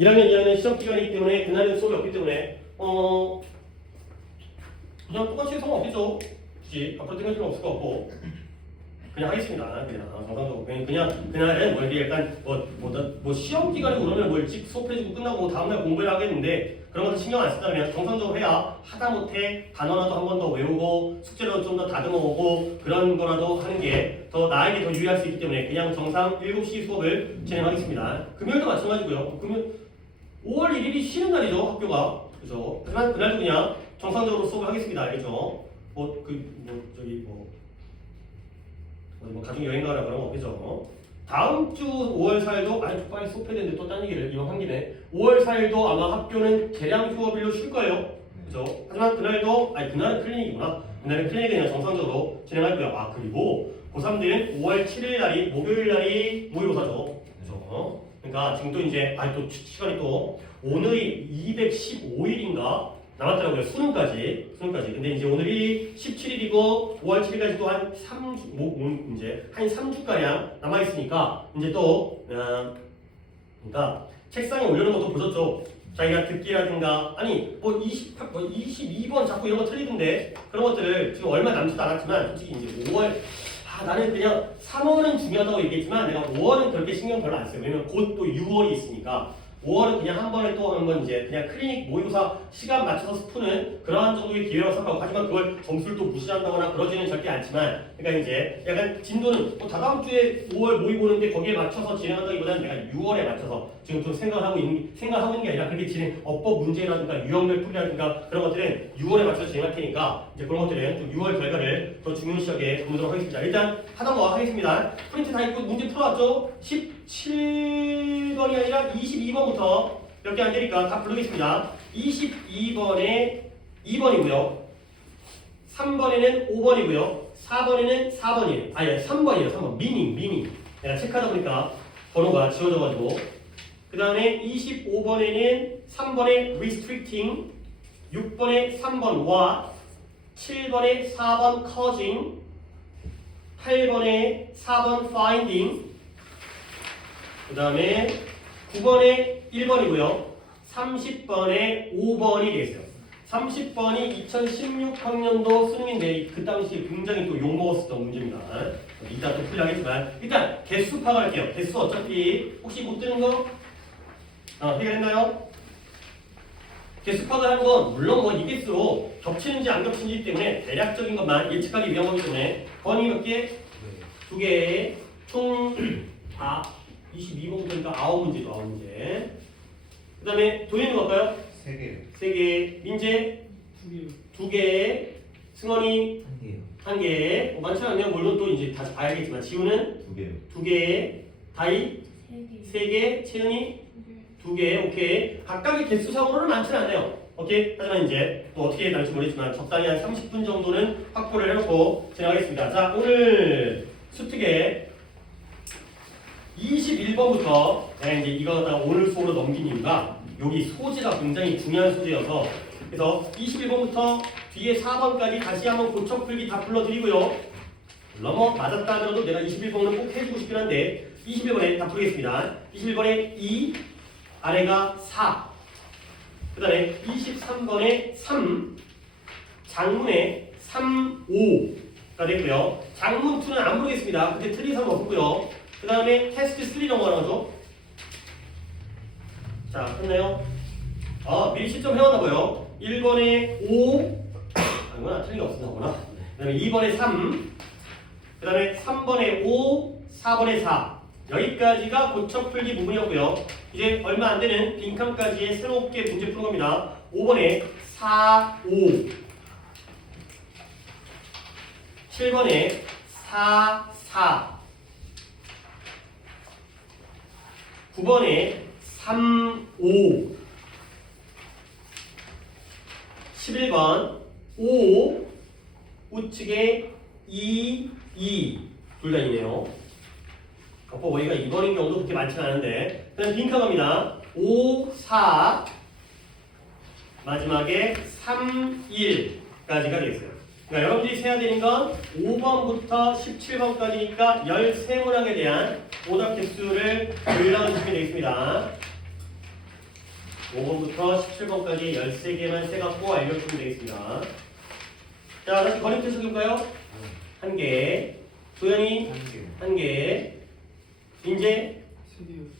1학년 2학년 시험 기간이기 때문에 그날은 수업이 없기 때문에 그냥 똑같이 상관없겠죠. 굳이 앞으로 땡길 필요 없을 것 같고 그냥 하겠습니다. 그냥 정상적으로 그날은 뭐 이렇게 약간 뭐 시험 기간이고 그러면 뭐 일찍 수업해주고 끝나고 뭐 다음날 공부를 하겠는데 그런 것도 신경 안 쓰다 그냥 정상적으로 해야 하다못해 단어라도 한 번 더 외우고 숙제로 좀 더 다듬어오고 그런 거라도 하는 게 더 나에게 더 유리할 수 있기 때문에 그냥 정상 7시 수업을 진행하겠습니다. 금요일도 마찬가지고요. 금요일 5월 1일이 쉬는 날이죠, 학교가. 그죠? 하지만 그날도 그냥 정상적으로 수업을 하겠습니다. 알겠죠? 뭐 가족 여행 가라 그런 거 없겠죠? 다음 주 5월 4일도 아니 빨리 수업해야 되는데 또 딴 얘기를 이왕 한 김에 5월 4일도 아마 학교는 개량 휴업일로 쉴 거예요. 그죠? 하지만 그날도 그날은 클리닉이구나. 그날은 클리닉 그냥 정상적으로 진행할 거예요. 그리고 고3들은 5월 7일 날이 목요일 날이 모의고사죠. 그죠? 그러니까 지금 또 이제 또 시간이 또 오늘이 215일인가 남았더라고요. 수능까지. 근데 이제 오늘이 17일이고 5월 7일까지 또 한 3주 이제 한 3주가량 남아 있으니까 이제 또 그러니까 책상에 올려놓은 것도 보셨죠? 자기가 듣기라든가 뭐 22번 자꾸 이런 거 틀리던데 그런 것들을 지금 얼마 남지도 않았지만 솔직히 이제 5월 나는 그냥 3월은 중요하다고 얘기했지만 내가 5월은 그렇게 신경 별로 안 써요. 왜냐면 곧 또 6월이 있으니까 5월은 그냥 한 번에 또 한 번 이제 그냥 클리닉 모의고사 시간 맞춰서 푸는 그러한 정도의 기회라고 생각하고 하지만 그걸 점수를 또 무시한다거나 그러지는 절대 않지만 그러니까 이제 약간 진도는 다다음 주에 5월 모의 보는데 거기에 맞춰서 진행한다기보다는 내가 6월에 맞춰서 지금 좀 생각하고 있는 게 아니라 그렇게 업법 문제라든가 유형별 풀이라든가 그런 것들은 6월에 맞춰서 진행할 테니까 이제 그런 것들은 좀 6월 결과를 더 중요시하게 보도록 하겠습니다. 일단 하던 거 하겠습니다. 프린트 다 있고 문제 풀어왔죠? 17번이 아니라 22번부터 몇 개 안 되니까 다 부르겠습니다. 22번에 2번이고요. 3번에는 5번이고요. 4번에는 4번이에요. 3번이에요. 3번. 미닝. 내가 체크하다 보니까 번호가 지워져가지고. 그 다음에 25번에는 3번에 restricting, 6번에 3번 what, 7번에 4번 causing, 8번에 4번 finding, 그 다음에 9번에 1번이고요. 30번에 5번이 되겠어요. 30번이 2016학년도 수능인데 그 당시 굉장히 또 욕먹었었던 문제입니다. 이따 또 풀려하겠지만 일단 개수 파악을 할게요. 개수 어차피 혹시 못 뜨는 거 해결했나요? 개수 파악을 하는 건 물론 뭐 이 개수로 겹치는지 안 겹치는지 때문에 대략적인 것만 예측하기 위한 거기 때문에 번이 몇 개? 2개 총 22번부터니까 9문제죠. 9문제. 그 다음에 도현이는 뭘까요? 3개. 3개. 민재? 2개. 승원이? 1개요. 1개. 많지 않네요. 물론 또 이제 다시 봐야겠지만 지우는? 2개요. 2개. 다이? 3개. 채은이? 2개. 오케이. 각각의 개수상으로는 많지는 않네요. 오케이. 하지만 이제 또 어떻게 나올지 모르겠지만 적당히 한 30분 정도는 확보를 해놓고 진행하겠습니다. 자, 오늘 수특에 21번부터 제가 이제 이거 다 오늘 수업으로 넘긴 이유가 여기 소지가 굉장히 중요한 소지여서 그래서 21번부터 뒤에 4번까지 다시 한번 고쳐풀기 다 불러드리고요. 물론 뭐 맞았다 하더라도 내가 21번은 꼭 해주고 싶긴 한데 21번에 다 풀겠습니다. 21번에 2, 아래가 4, 그 다음에 23번에 3, 장문에 3, 5가 되고요. 장문 2는 안 부르겠습니다. 그때 틀린 사람 없고요. 그 다음에 테스트 3 넘어가는 거죠. 자, 끝나요? 미리 시점 해왔나봐요. 1번에 5, 아니구나, 틀린 게 없었나 보나. 그 다음에 2번에 3, 그 다음에 3번에 5, 4번에 4. 여기까지가 고쳐풀기 부분이었고요. 이제 얼마 안 되는 빈칸까지의 새롭게 문제 푸는 겁니다. 5번에 4, 5, 7번에 4, 4, 9번에 3, 5, 11번 5, 우측에 2, 2 둘 다 있네요. 겉보 보기가 2번인 경우도 그렇게 많지는 않은데 그 다음 빈칸 갑니다. 5, 4 마지막에 3, 1까지가 되겠어요. 그러니까 여러분들이 세야 되는 건 5번부터 17번까지니까 13문항에 대한 오답 개수를 불러주시면 되겠습니다. 5번부터 17번까지 13개만 세갖고 알려주면 되겠습니다. 자, 다시 건입 해석해볼까요? 1개, 도현이 1개, 민재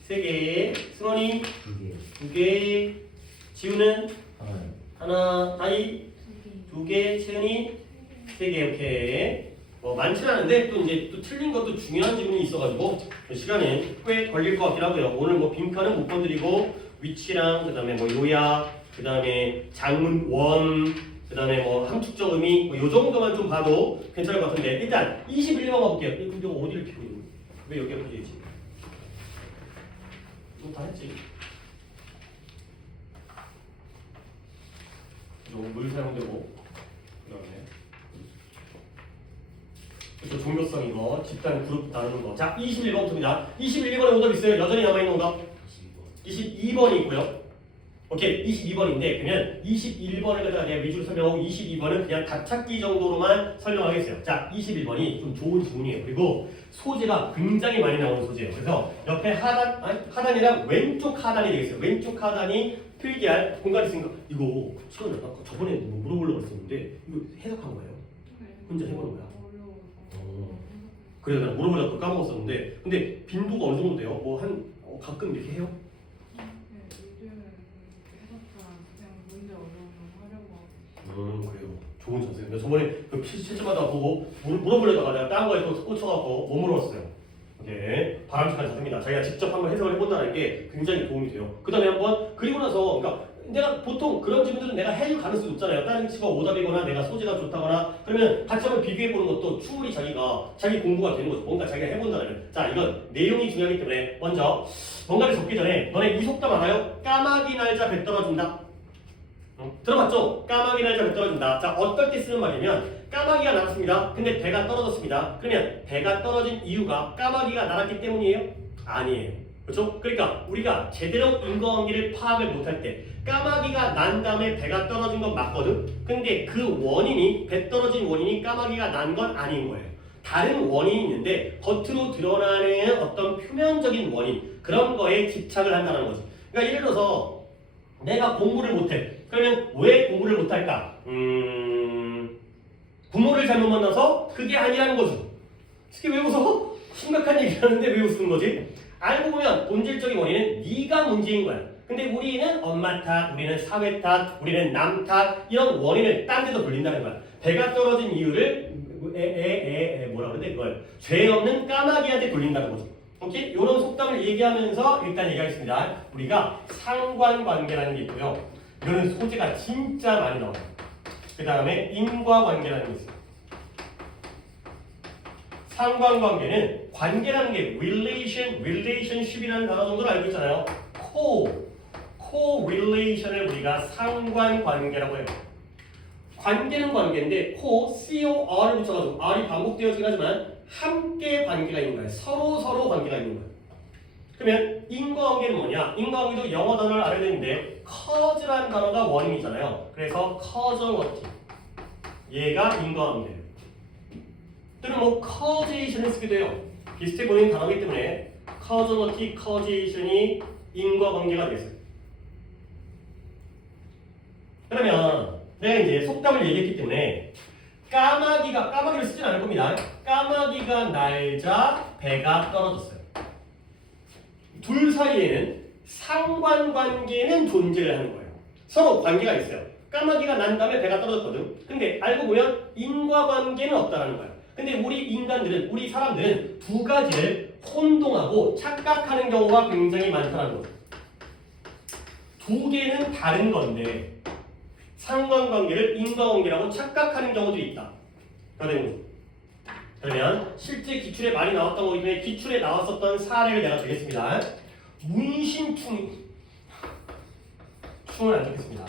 3개, 승원이 2개, 지우는 하나, 다이 2개, 채은이 3개. 오케이. 뭐 많지는 않은데 또 이제 또 틀린 것도 중요한 질문이 있어가지고 시간이 꽤 걸릴 것 같긴 하고요. 오늘 뭐 빈칸은 못 건드리고 위치랑 그다음에 뭐 요약, 그다음에 장문 원, 그다음에 뭐 함축적 의미 뭐 요 정도만 좀 봐도 괜찮을 것 같은데 일단 21번 가볼게요. 근데 이거 어디를 피고 있는? 왜 여기에 퍼지지? 이거 다 했지. 물 사용되고 그다음에 그렇죠. 종교성 이거 집단 그룹 나누는 거. 자 21번부터입니다. 21번에 오답 있어요. 여전히 남아있는 오답 22번이 있고요. 오케이 22번인데 그러면 21번을 갖다가 내가 위주로 설명하고 22번은 그냥 답찾기 정도로만 설명하겠어요. 자 21번이 좀 좋은 질문이에요. 그리고 소재가 굉장히 많이 나오는 소재예요. 그래서 옆에 하단이랑 왼쪽 하단이 되겠어요. 왼쪽 하단이 필기할 공간이 있으니까 이거 시간이 아까 저번에 뭐 물어보려고 했었는데 이거 해석한 거예요? 혼자 해보는 거야? 그래 나 물어보려고 까먹었었는데 근데 빈도가 어느 정도 돼요? 뭐 한 가끔 이렇게 해요? 그래요. 좋은 자세요. 저번에 그 실제마다 보고 물어보려다가 내가 다른 거에 또 꽂혀갖고 못 물어봤어요. 네, 바람직한 자세입니다. 자기가 직접 한번 해석을 해본다는 게 굉장히 도움이 돼요. 그 다음에 한번 그리고 나서 그러니까 내가 보통 그런 질문들은 내가 해줄 가능성이 없잖아요. 다른 친구가 오답이거나 내가 소재가 좋다거나 그러면 같이 한번 비교해보는 것도 충분히 자기 공부가 되는 거죠. 뭔가 자기가 해본다면 자 이건 내용이 중요하기 때문에 먼저 뭔가를 적기 전에 너네 이 속담 알아요? 까마귀 날자 배 떨어진다. 들어봤죠? 까마귀 날자 배 떨어진다. 자 어떨 때 쓰는 말이면 까마귀가 날았습니다. 근데 배가 떨어졌습니다. 그러면 배가 떨어진 이유가 까마귀가 날았기 때문이에요? 아니에요. 그렇죠? 그러니까 우리가 제대로 인과관계를 파악을 못할 때 까마귀가 난 다음에 배가 떨어진 건 맞거든? 근데 그 원인이 배 떨어진 원인이 까마귀가 난 건 아닌 거예요. 다른 원인이 있는데 겉으로 드러나는 어떤 표면적인 원인 그런 거에 집착을 한다는 거지. 그러니까 예를 들어서 내가 공부를 못해. 그러면 왜 공부를 못할까? 부모를 잘못 만나서 그게 아니라는 거죠. 이게 왜 웃어? 심각한 얘기를 하는데 왜 웃는 거지? 알고 보면 본질적인 원인은 네가 문제인 거야. 근데 우리는 엄마 탓, 우리는 사회 탓, 우리는 남 탓 이런 원인을 딴 데도 돌린다는 거야. 배가 떨어진 이유를 뭐라 그러는데 그걸 죄 없는 까마귀한테 돌린다는 거죠. 오케이? 이런 속담을 얘기하면서 일단 얘기하겠습니다. 우리가 상관관계라는 게 있고요. 이거는 소재가 진짜 많이 나와요. 그 다음에 인과관계라는 게 있어요. 상관관계는 관계라는 게 relationship이라는 단어 정도로 알고 있잖아요. co-relation을 우리가 상관관계라고 해요. 관계는 관계인데 co-r을 붙여가지고 r이 반복되어지긴 하지만 함께 관계가 있는 거예요. 서로 관계가 있는 거예요. 그러면 인과관계는 뭐냐? 인과관계도 영어 단어를 알아야 되는데 cause라는 단어가 원인이잖아요. 그래서 causality 얘가 인과관계예요. 또는 뭐 causation을 쓰기도 해요. 비슷해 보이는 단어이기 때문에 causality, causation이 인과관계가 되겠어요. 그러면 내가 이제 속담을 얘기했기 때문에 까마귀를 쓰진 않을 겁니다. 까마귀가 날자 배가 떨어졌어요. 둘 사이에는 상관관계는 존재를 하는 거예요. 서로 관계가 있어요. 까마귀가 난 다음에 배가 떨어졌거든. 근데 알고 보면 인과관계는 없다라는 거야. 근데 우리 사람들은 두 가지를 혼동하고 착각하는 경우가 굉장히 많다는 거죠. 두 개는 다른 건데 상관관계를 인과관계라고 착각하는 경우들이 있다. 그러면 실제 기출에 많이 나왔던 거기 때문에 기출에 나왔었던 사례를 내가 드리겠습니다. 문신충은 안 적겠습니다.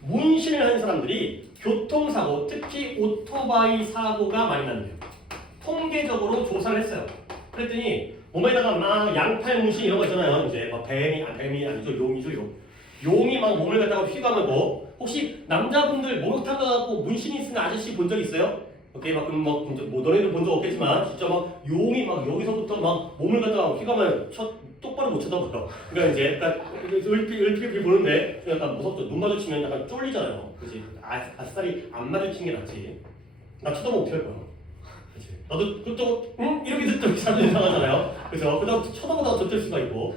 문신을 하는 사람들이 교통사고, 특히 오토바이 사고가 많이 난대요. 통계적으로 조사를 했어요. 그랬더니 몸에다가 막 양팔 문신 이런 거 있잖아요. 이제 막 뱀이 아니죠. 용이죠. 용이 막 몸을 갖다가 휘감고 혹시 남자분들 목욕탕 가갖고 문신이 있는 아저씨 본 적 있어요? 오케이 막 너네들 본 적 없겠지만 진짜 막 용이 막 여기서부터 막 몸을 갖다가 휘감아요. 똑바로 못 쳐다봐요. 그러니까 이제 약간 을필 보는데 약간 무섭죠. 눈 마주치면 약간 쫄리잖아요. 그렇지? 아싸리 안 마주치는 게 낫지. 나 쳐다보면 어떻게 할 거야? 그렇지? 나도 그쪽 이렇게 듣던 사람 이상하잖아요. 그래서 그다음 쳐다보다가 젖을 수가 있고.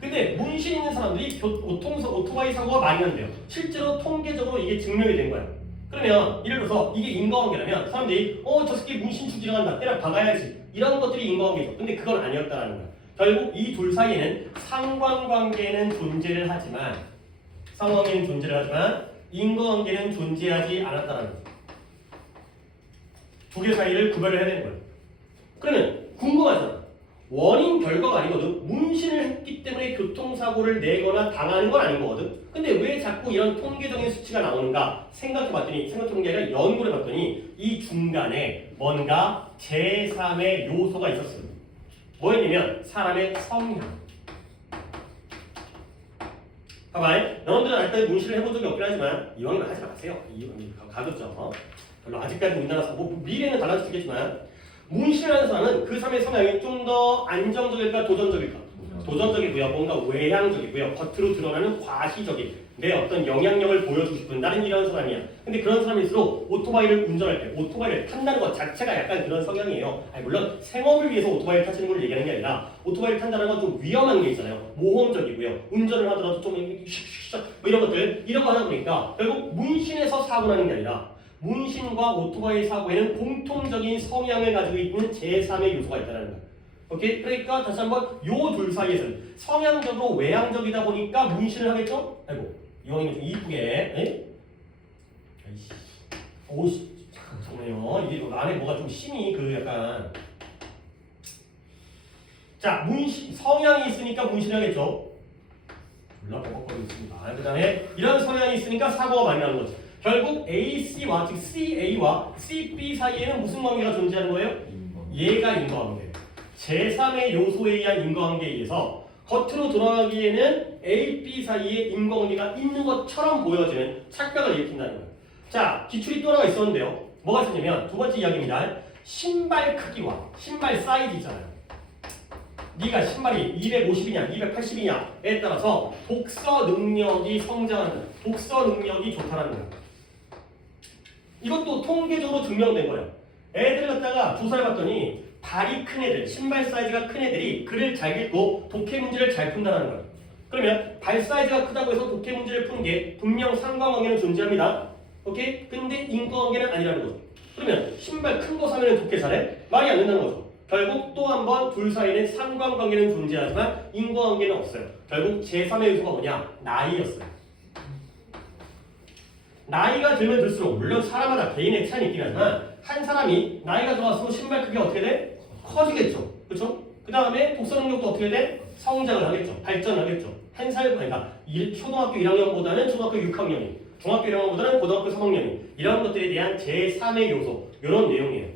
근데 문신 있는 사람들이 오토바이 사고가 많이 난대요. 실제로 통계적으로 이게 증명이 된 거야. 그러면 예를 들어서 이게 인과관계라면 사람들이 저 새끼 문신 추진한다 때려 박아야지 이런 것들이 인과관계죠. 근데 그건 아니었다라는 거야. 결국 이 둘 사이에는 상관관계는 존재를 하지만 인과관계는 존재하지 않았다는 거죠. 두 개 사이를 구별을 해야 되는 거예요. 그러면 궁금하잖아. 원인 결과가 아니거든. 문신을 했기 때문에 교통사고를 내거나 당하는 건 아닌 거거든. 근데 왜 자꾸 이런 통계적인 수치가 나오는가 생각해보는 게 아니라 연구를 해봤더니 이 중간에 뭔가 제3의 요소가 있었어요. 뭐였냐면 사람의 성향. 봐봐, 여러분들은 아직까지 문신을 해본 적이 없긴 하지만 이왕이면 하지 마세요. 이왕이면 가급적 별로 아직까지 우리나라 미래는 달라질 수 있겠지만 문신하는 사람은 그 사람의 성향이 좀 더 안정적일까 도전적일까? 도전적이고요. 뭔가 외향적이고요. 겉으로 드러나는 과시적인 내 어떤 영향력을 보여주고 싶은 나는 이런 사람이야. 근데 그런 사람일수록 오토바이를 운전할 때 오토바이를 탄다는 것 자체가 약간 그런 성향이에요. 아니, 물론 생업을 위해서 오토바이를 타시는 걸 얘기하는 게 아니라 오토바이를 탄다는 건 좀 위험한 게 있잖아요. 모험적이고요. 운전을 하더라도 좀 슉슉슉 뭐 이런 것들 이런 거 하다 보니까 결국 문신에서 사고 나는 게 아니라 문신과 오토바이 사고에는 공통적인 성향을 가지고 있는 제3의 요소가 있다는 거예요. 오케이? 그러니까 다시 한번 요 둘 사이에서는 성향적으로 외향적이다 보니까 문신을 하겠죠? 아이고 이왕이면 좀 이쁘게 아이씨 오씨 잠깐만요. 이게 안에 뭐가 좀 심이 약간 자 문신 성향이 있으니까 문신을 하겠죠? 졸라 버벅거리고 있습니다. 그 다음에 이런 성향이 있으니까 사고가 많이 나는 거죠. 결국 AC와 즉 CA와 CB 사이에는 무슨 관계가 존재하는 거예요? 얘가 인과관계예요. 제3의 요소에 의한 인과관계에 의해서 겉으로 드러나기에는 A, B 사이에 인과관계가 있는 것처럼 보여지는 착각을 일으킨다는 거예요. 자, 기출이 또 하나가 있었는데요. 뭐가 있었냐면 두 번째 이야기입니다. 신발 크기와 신발 사이즈 있잖아요. 네가 신발이 250이냐 280이냐에 따라서 독서 능력이 성장한다. 독서 능력이 좋다는 거예요. 이것도 통계적으로 증명된 거예요. 애들 갖다가 조사를 봤더니 발이 큰 애들, 신발 사이즈가 큰 애들이 글을 잘 읽고 독해 문제를 잘 푼다는 거예요. 그러면 발 사이즈가 크다고 해서 독해 문제를 푸는 게 분명 상관관계는 존재합니다. 오케이? 근데 인과관계는 아니라는 거죠. 그러면 신발 큰 거 사면 독해 잘해? 말이 안 된다는 거죠. 결국 또 한 번 둘 사이에는 상관관계는 존재하지만 인과관계는 없어요. 결국 제3의 요소가 뭐냐? 나이였어요. 나이가 들면 들수록 물론 사람마다 개인의 차이는 있긴 하지만 한 사람이 나이가 들어갈수록 신발 크기가 어떻게 돼? 커지겠죠. 그렇죠? 그 다음에 독서 능력도 어떻게 돼? 성장을 하겠죠. 발전을 하겠죠. 한 살, 그러니까 초등학교 1학년보다는 초등학교 6학년이, 중학교 1학년보다는 고등학교 3학년이 이런 것들에 대한 제3의 요소 이런 내용이에요.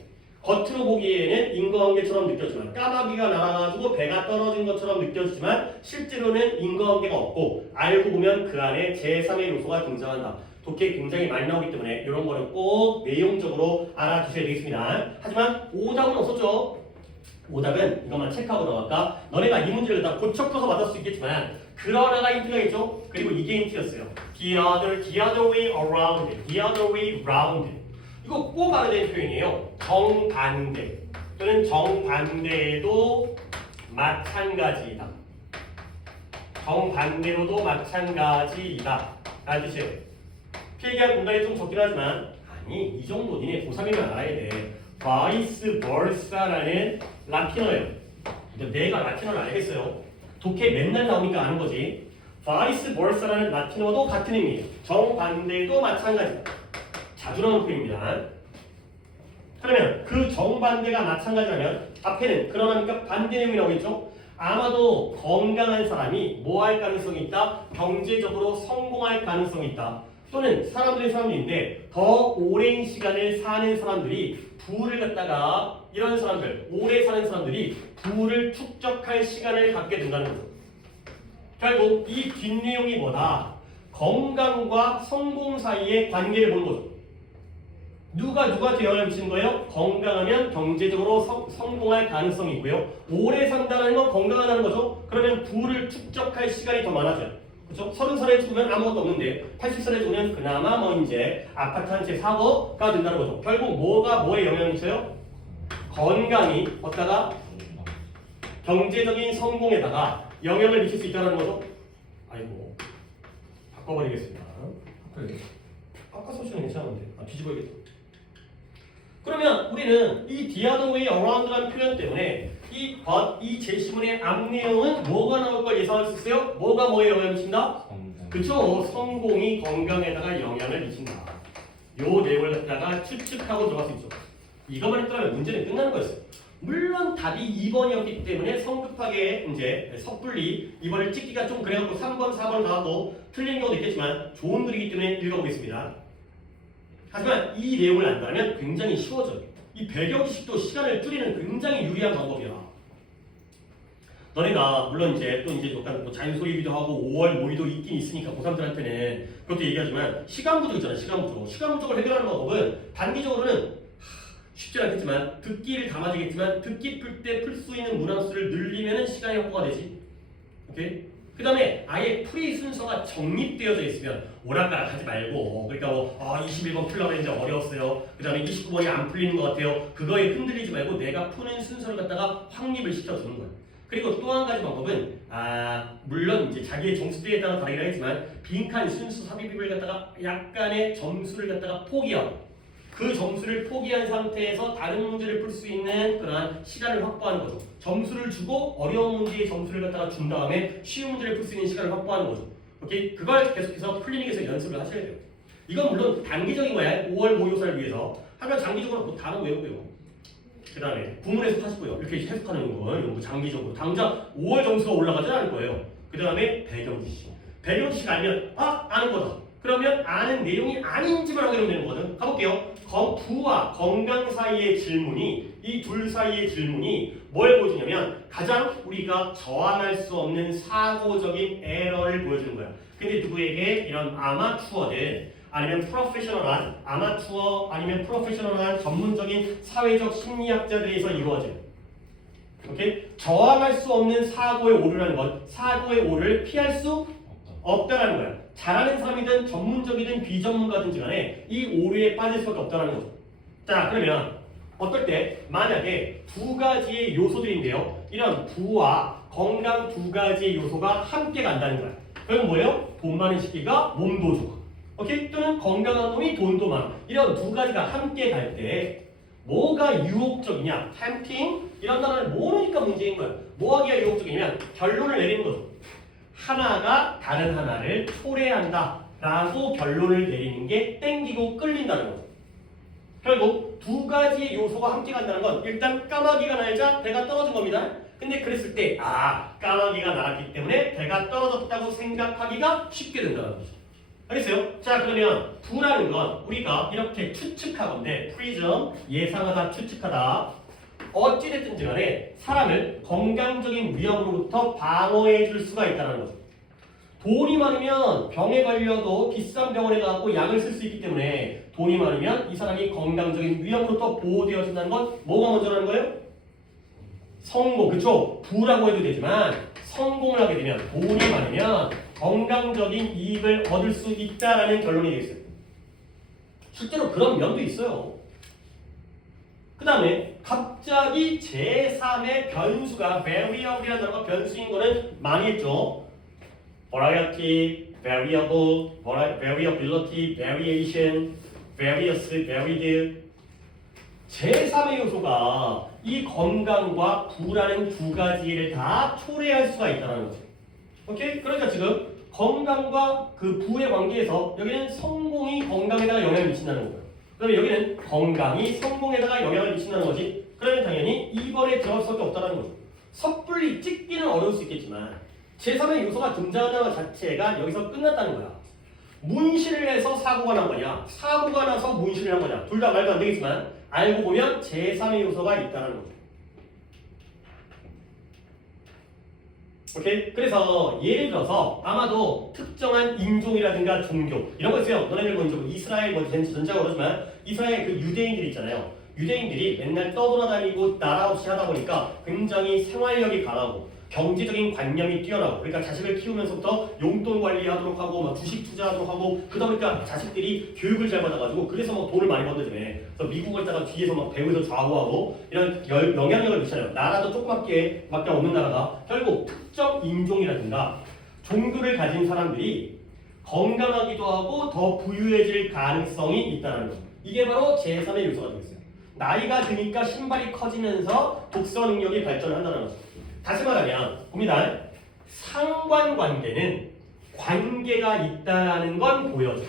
겉으로 보기에는 인과관계처럼 느껴지지만 까마귀가 날아가지고 배가 떨어진 것처럼 느껴지지만 실제로는 인과관계가 없고 알고 보면 그 안에 제3의 요소가 등장한다. 독해 굉장히 많이 나오기 때문에 이런 거는 꼭 내용적으로 알아두셔야 되겠습니다. 하지만 오답은 없었죠. 오답은 이것만 체크하고 나갈까? 너네가 이 문제를 다 고쳐펴서 맞을 수 있겠지만 그러나가 힌트가 있죠. 그리고 이게 힌트였어요. The other way around, the other way round. 이거 꼭 알아야 되는 표현이에요. 정반대 또는 정반대도 마찬가지이다. 정반대로도 마찬가지이다 라는 뜻이에요. 필기할 공간이 좀 적긴 하지만 아니 이 정도 니네 고3이면 알아야 돼. vice versa라는 라틴어예요. 근데 내가 라틴어를 알겠어요. 독해 맨날 나오니까 아는 거지. vice versa라는 라틴어도 같은 의미예요. 정반대도 마찬가지다. 자주 나오는 표현입니다. 그러면 그 정반대가 마찬가지라면 앞에는 그러니까 반대 내용이 나오겠죠. 아마도 건강한 사람이 뭐 할 가능성이 있다? 경제적으로 성공할 가능성이 있다. 또는 사람들인데 더 오랜 시간을 사는 사람들이 부를 갖다가 이런 사람들, 오래 사는 사람들이 부를 축적할 시간을 갖게 된다는 거죠. 결국 이 뒷내용이 뭐다? 건강과 성공 사이의 관계를 보는 거죠. 누가 누구한테 영향을 미치는 거예요? 건강하면 경제적으로 성공할 가능성이 있고요. 오래 산다는 건 건강하다는 거죠. 그러면 부를 축적할 시간이 더 많아져요. 그렇죠? 30살에 죽으면 아무것도 없는데 80살에 죽으면 그나마 뭐 이제 아파트 한 채 사고가 된다는 거죠. 결국 뭐가 뭐에 영향을 미쳐요? 건강이 어디다가 경제적인 성공에다가 영향을 미칠 수 있다는 거죠. 아이고 바꿔버리겠습니다. 바꿔서 치면 괜찮은데 뒤집어야겠다. 그러면 우리는 이 the other way around라는 표현 때문에 이 제시문의 앞 내용은 뭐가 나올 걸 예상할 수 있어요? 뭐가 뭐에 영향을 미친다? 그쵸? 성공이 건강에다가 영향을 미친다. 요 내용을 갖다가 추측하고 들어갈 수 있죠. 이것만 했더라면 문제는 끝나는 거였어요. 물론 답이 2번이었기 때문에 성급하게 이제 섣불리 2번을 찍기가 좀 그래갖고 3번, 4번 나왔고 틀린 경우도 있겠지만 좋은 글이기 때문에 읽어보겠습니다. 하지만 이 내용을 안다면 굉장히 쉬워져요. 이 배경 지식도 시간을 줄이는 굉장히 유리한 방법이야. 너네가 물론 이제 또 이제 약간 뭐 잔소리기도 하고 5월 모의도 있긴 있으니까 고3들한테는 그것도 얘기하지만 시간 부족 있잖아. 시간 부족. 시간 부족을 해결하는 방법은 단기적으로는 쉽지 않겠지만 듣기를 담아지겠지만 듣기 풀 때 풀 수 있는 문항수를 늘리면은 시간이 확보가 되지. 오케이? 그 다음에 아예 풀이 순서가 정립되어져 있으면 오락가락 하지 말고 그러니까 뭐 21번 풀려고 했는데 어려웠어요. 그 다음에 29번이 안 풀리는 것 같아요. 그거에 흔들리지 말고 내가 푸는 순서를 갖다가 확립을 시켜주는 거예요. 그리고 또 한 가지 방법은 물론 이제 자기의 점수대에 따라 다르긴 하겠지만 빈칸 순수 삽입을 갖다가 약간의 점수를 갖다가 포기하고 그 점수를 포기한 상태에서 다른 문제를 풀 수 있는 그런 시간을 확보하는 거죠. 점수를 주고 어려운 문제의 점수를 갖다가 준 다음에 쉬운 문제를 풀 수 있는 시간을 확보하는 거죠. 오케이? 그걸 계속해서 플리닉에서 연습을 하셔야 돼요. 이건 물론 단기적인 거야. 5월 모의고사를 위해서. 하면 장기적으로 뭐 단어 외우고요. 그 다음에 구문 해석하시고요. 이렇게 해석하는 거 이런 거 장기적으로. 당장 5월 점수가 올라가지 않을 거예요. 그 다음에 배경 지식. 배경 지식 알면 아는 거다. 그러면 아는 내용이 아닌지만 확인하면 되는 거거든. 가볼게요. 부와 건강 사이의 질문이 이 둘 사이의 질문이 뭘 보여주냐면 가장 우리가 저항할 수 없는 사고적인 에러를 보여주는 거야. 근데 누구에게 이런 아마추어들 아니면 프로페셔널한 아마추어 아니면 프로페셔널한 전문적인 사회적 심리학자들에서 이루어져요. 오케이? 저항할 수 없는 사고의 오류라는 건 사고의 오류를 피할 수 없다라는 거야. 잘하는 사람이든 전문적이든 비전문가든지 간에 이 오류에 빠질 수밖에 없다는 거죠. 자, 그러면 어떨 때 만약에 두 가지의 요소들인데요. 이런 부와 건강 두 가지의 요소가 함께 간다는 거야. 그럼 뭐예요? 돈 많은 시기가 몸도 좋아. 오케이? 또는 건강한 놈이 돈도 많아. 이런 두 가지가 함께 갈 때 뭐가 유혹적이냐? 템팅? 이런 단어를 모르니까 문제인 거야. 뭐 하기가 유혹적이냐면 결론을 내리는 거죠. 하나가 다른 하나를 초래한다 라고 결론을 내리는 게 땡기고 끌린다는 거죠. 결국 두 가지의 요소가 함께 간다는 건 일단 까마귀가 날자 배가 떨어진 겁니다. 근데 그랬을 때 까마귀가 날았기 때문에 배가 떨어졌다고 생각하기가 쉽게 된다는 거죠. 알겠어요? 자, 그러면 부라는 건 우리가 이렇게 추측하건대 프리즘 예상하다 추측하다 어찌됐든지 간에 사람을 건강적인 위험으로부터 방어해 줄 수가 있다는 거죠. 돈이 많으면 병에 걸려도 비싼 병원에 가고 약을 쓸 수 있기 때문에 돈이 많으면 이 사람이 건강적인 위험으로부터 보호되어진다는 건 뭐가 먼저라는 거예요? 성공, 그쵸? 부라고 해도 되지만 성공을 하게 되면 돈이 많으면 건강적인 이익을 얻을 수 있다라는 결론이 되겠어요. 실제로 그런 면도 있어요. 그 다음에 갑자기 제3의 변수가 variable이라는 단어가 변수인 거는 많이 했죠. variety, variable, variability, variation, various, varied. 제3의 요소가 이 건강과 부라는 두 가지를 다 초래할 수가 있다는 거죠. 오케이? 그러니까 지금 건강과 그 부의 관계에서 여기는 성공이 건강에다가 영향을 미친다는 거고요. 그다음에 여기는 건강이 성공에다가 영향을 미친다는 거지. 그러면 당연히 2번에 들어갈 수밖에 없다는 거죠. 섣불리 찍기는 어려울 수 있겠지만 제3의 요소가 등장한다는 것 자체가 여기서 끝났다는 거야. 문신을 해서 사고가 난 거냐, 사고가 나서 문신을 한 거냐, 둘 다 말도 안 되겠지만 알고 보면 제3의 요소가 있다는 거죠. 오케이? 그래서 예를 들어서 아마도 특정한 인종이라든가 종교 이런 거 있어요. 너네들 먼저 이스라엘 뭐 전자가 그러지만 이스라엘 그 유대인들이 있잖아요. 유대인들이 맨날 떠돌아다니고 나라 없이 하다 보니까 굉장히 생활력이 강하고 경제적인 관념이 뛰어나고 그러니까 자식을 키우면서부터 용돈 관리하도록 하고 막 주식 투자하도록 하고 그러다 보니까 자식들이 교육을 잘 받아가지고 그래서 막 돈을 많이 번다며. 그래서 미국을 다가 뒤에서 막 배우에서 좌우하고 이런 영향력을 미쳐요. 나라도 조그맣게 밖에 없는 나라가 결국 특정 인종이라든가 종교를 가진 사람들이 건강하기도 하고 더 부유해질 가능성이 있다는 거죠. 이게 바로 제3의 요소가 되겠어요. 나이가 드니까 신발이 커지면서 독서 능력이 발전한다는 거죠. 다시 말하면 봅니다. 상관관계는 관계가 있다는 건 보여줘.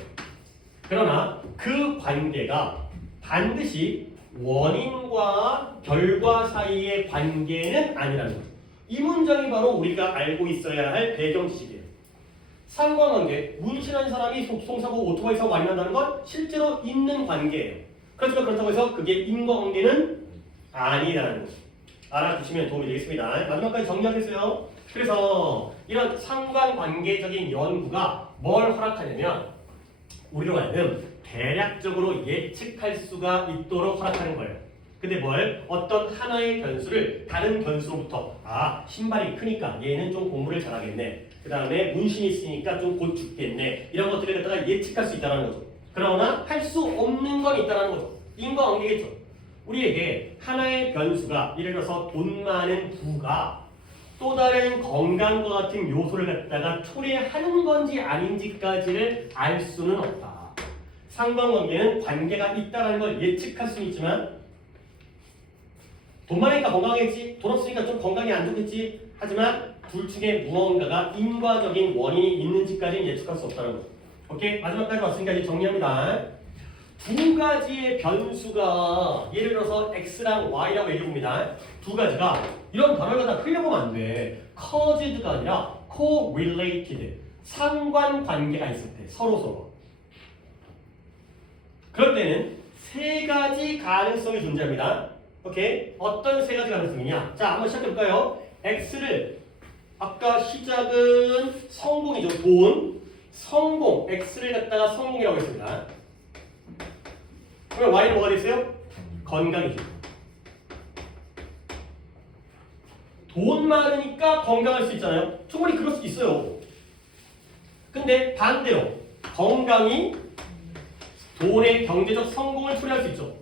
그러나 그 관계가 반드시 원인과 결과 사이의 관계는 아니라는 거죠. 이 문장이 바로 우리가 알고 있어야 할 배경 지식이에요. 상관관계, 문신한 사람이 속성사고 오토바이 사고 많이 난다는 건 실제로 있는 관계예요. 그렇지만 그렇다고 해서 그게 인과관계는 아니라는 거죠. 알아두시면 도움이 되겠습니다. 마지막까지 정리하겠어요. 그래서 이런 상관관계적인 연구가 뭘 허락하냐면 우리로 하여금 대략적으로 예측할 수가 있도록 허락하는 거예요. 근데 뭘? 어떤 하나의 변수를 다른 변수로부터 신발이 크니까 얘는 좀 공부를 잘하겠네. 그 다음에 문신이 있으니까 좀 곧 죽겠네. 이런 것들을 갖다가 예측할 수 있다는 거죠. 그러나 할 수 없는 건 있다는 거죠. 인과관계겠죠. 우리에게 하나의 변수가 예를 들어서 돈 많은 부가 또 다른 건강과 같은 요소를 갖다가 초래하는 건지 아닌지까지를 알 수는 없다. 상관관계는 관계가 있다는 걸 예측할 수는 있지만 돈 많으니까 건강하겠지, 돈 없으니까 좀 건강이 안 좋겠지 하지만 둘 중에 무언가가 인과적인 원인이 있는지까지는 예측할 수 없다는 거죠. 오케이? 마지막까지 왔으니까 이제 정리합니다. 두 가지의 변수가 예를 들어서 x랑 y라고 얘기해봅니다. 두 가지가 이런 단어를 다 흘려보면 안 돼. caused가 아니라 correlated. 상관관계가 있을 때 서로. 그럴 때는 세 가지 가능성이 존재합니다. 오케이? 어떤 세 가지 가능성이냐? 자, 한번 시작해볼까요? x를 아까 시작은 성공이죠. 돈, 성공. x를 갖다가 성공이라고 했습니다. 그럼 y는 뭐가 됐어요? 건강이죠. 돈 많으니까 건강할 수 있잖아요. 충분히 그럴 수 있어요. 근데 반대로 건강이 돈의 경제적 성공을 초래할 수 있죠.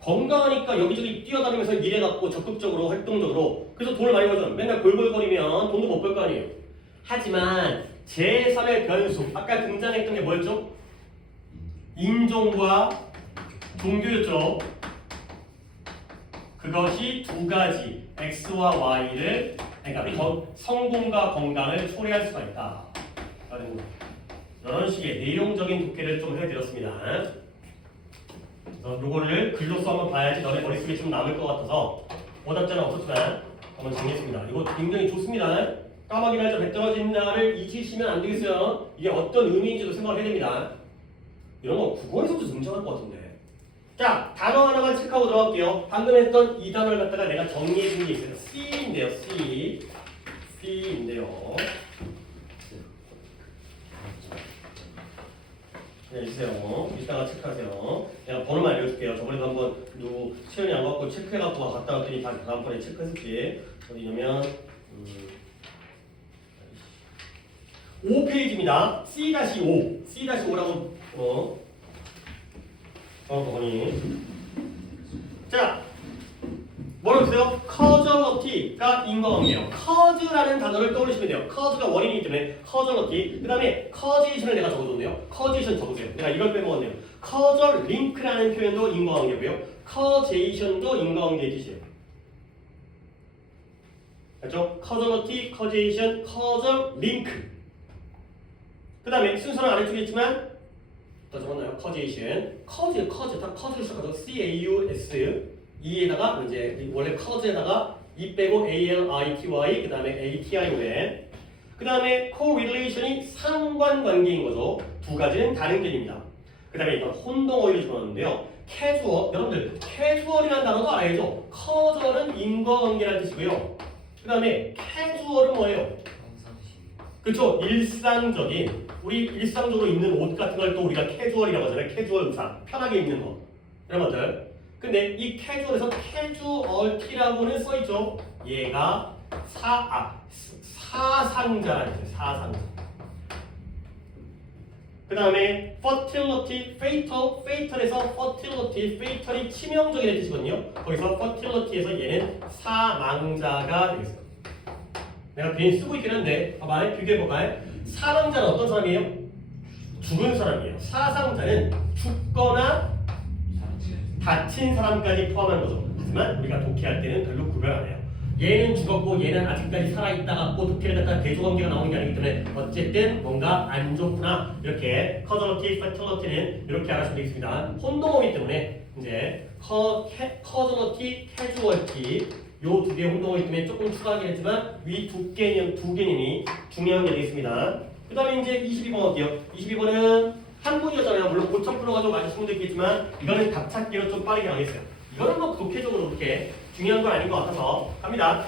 건강하니까 여기저기 뛰어다니면서 일해갖고 적극적으로 활동적으로 그래서 돈을 많이 벌잖아요. 맨날 골골거리면 돈도 못 벌 거 아니에요. 하지만 제3의 변수 아까 등장했던 게 뭐였죠? 인종과 종교였죠. 그것이 두 가지 x와 y를 그러니까 성공과 건강을 초래할 수가 있다. 이런 식의 내용적인 독해를 좀 해드렸습니다. 그래서 요거를 글로써 한번 봐야지 너네 머릿속에 좀 남을 것 같아서 오답자는 없었지만 한번 정리했습니다. 이거 굉장히 좋습니다. 까마귀 날짜 배 떨어진 날을 잊으시면 안 되겠어요. 이게 어떤 의미인지도 생각을 해야 됩니다. 이런 거 국어에서도 등장할 것 같은데. 자, 단어 하나만 체크하고 들어갈게요. 방금 했던 이 단어를 갖다가 내가 정리해 준 게 있어요. C인데요. C인데요. 네, 있어요. 이따가 체크하세요. 내가 번호만 알려줄게요. 저번에도 한번 누구 시험이 안 갖고 체크해갖고 갔다 왔더니 다음번에 체크했을지. 어디냐면 5페이지입니다. C-5. C-5라고 보니 자 뭐라고 했어요? causality가 인과관계예요. cause라는 단어를 떠올리시면 돼요. cause가 원인이기 때문에 causality 그 다음에 causation을 내가 적어뒀네요. causation 적으세요. 내가 이걸 빼먹었네요. causal link라는 표현도 인과관계고요. causation도 인과관계의 뜻이에요. 그렇죠? causality, causation, causal link 그 다음에 순서는 아래쪽에 있지만 더 적었나요? causation, cause 다 cause로 시작하죠. C-A-U-S E에다가 이제 원래 cause에다가 E 빼고 A-L-I-T-Y 그 다음에 A-T-I-O-N 그 다음에 correlation이 상관관계인 거죠. 두 가지는 다른 개념입니다. 그 다음에 이건 혼동어휘를 집어넣었는데요. casual, 여러분들 casual이라는 단어도 알아야죠. causal은 인과관계라는 뜻이고요. 그 다음에 casual은 뭐예요? 그렇죠. 일상적인 우리 일상적으로 입는 옷 같은 걸 또 우리가 캐주얼이라고 하잖아요. 캐주얼 의상 편하게 입는 거 이런 것들. 근데 이 캐주얼에서 캐주얼티라고는 써있죠. 얘가 사상자라는 뜻이에요. 사상자. 그 다음에 fertility, fatal에서 fertility, fatal이 치명적이라는 뜻이거든요. 거기서 fertility에서 얘는 사망자가 되겠어요. 내가 괜히 쓰고 있긴 한데 봐봐, 비교해볼까요? 사망자는 어떤 사람이에요? 죽은 사람이에요. 사상자는 죽거나 다친 사람까지 포함하는 거죠. 하지만 우리가 독해할 때는 별로 구별 안 해요. 얘는 죽었고 얘는 아직까지 살아있다가 또 독해를 갖다가 대조관계가 나오는 게 아니기 때문에 어쨌든 뭔가 안 좋구나. 이렇게 causality, fatality는 이렇게 알아주면 되겠습니다. 혼동어이기 때문에 이제 causality, casualty 요 두 개의 혼동어이기 때문에 조금 추가하긴 했지만 위 두 개념이 중요한 게 되겠습니다. 그 다음에 이제 22번 어때요? 22번은 한 문이었잖아요. 물론 고쳐 풀어가지고 맞으신 분도 있겠지만 이거는 답찾기로 좀 빠르게 가겠어요. 이거는 뭐 독해적으로 그렇게 중요한 건 아닌 것 같아서 갑니다.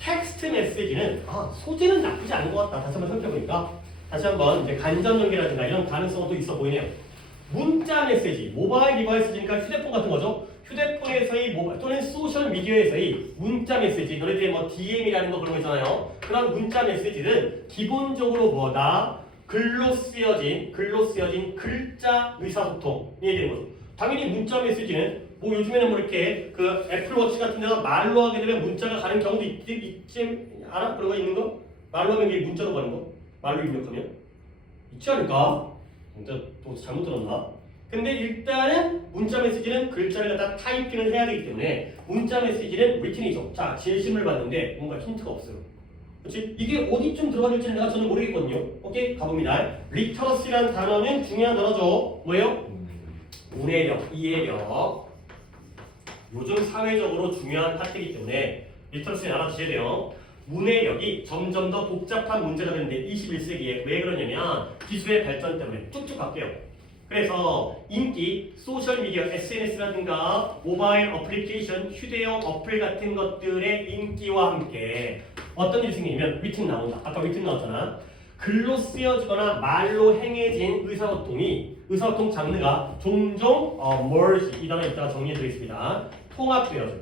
텍스트 메시지는 소재는 나쁘지 않은 것 같다. 다시 한번 살펴보니까 다시 한번 이제 간접 연계라든가 이런 가능성은 또 있어 보이네요. 문자 메시지, 모바일 디바이스니까 휴대폰 같은 거죠. 휴대폰에서의 또는 소셜 미디어에서의 문자 메시지, 너네들의 뭐 DM이라는 거 그런 거 있잖아요. 그런 문자 메시지는 기본적으로 뭐다? 글로 쓰여진 글자 의사소통이 되는 거죠. 당연히 문자 메시지는 뭐 요즘에는 뭐 이렇게 그 애플워치 같은 데서 말로 하게 되면 문자가 가는 경우도 있지 알아? 그런 거 있는 거? 말로 하면 이게 문자로 가는 거? 말로 입력하면? 있지 않을까? 진짜 또 잘못 들었나? 근데 일단은 문자 메시지는 글자를 갖다 타이핑을 해야 되기 때문에 문자 메시지는 리튼이죠. 자, 질심을 받는데 뭔가 힌트가 없어요. 그렇지? 이게 어디쯤 들어갈지는 내가 저는 모르겠거든요. 오케이? 가봅니다. 리터러시라는 단어는 중요한 단어죠. 뭐예요? 문해력, 이해력. 요즘 사회적으로 중요한 파트이기 때문에 리터러시는 알아두셔야 돼요. 문해력이 점점 더 복잡한 문제가 되는데 21세기에 왜 그러냐면 기술의 발전 때문에 쭉쭉 바뀌어요. 그래서 인기, 소셜미디어, SNS라든가 모바일 어플리케이션, 휴대용 어플 같은 것들의 인기와 함께 어떤 일이 생기냐면 리튼 나온다. 아까 리튼 나왔잖아. 글로 쓰여지거나 말로 행해진 의사소통 장르가 종종 merge 이 단어 이따가 정리해드리겠습니다. 통합되어져.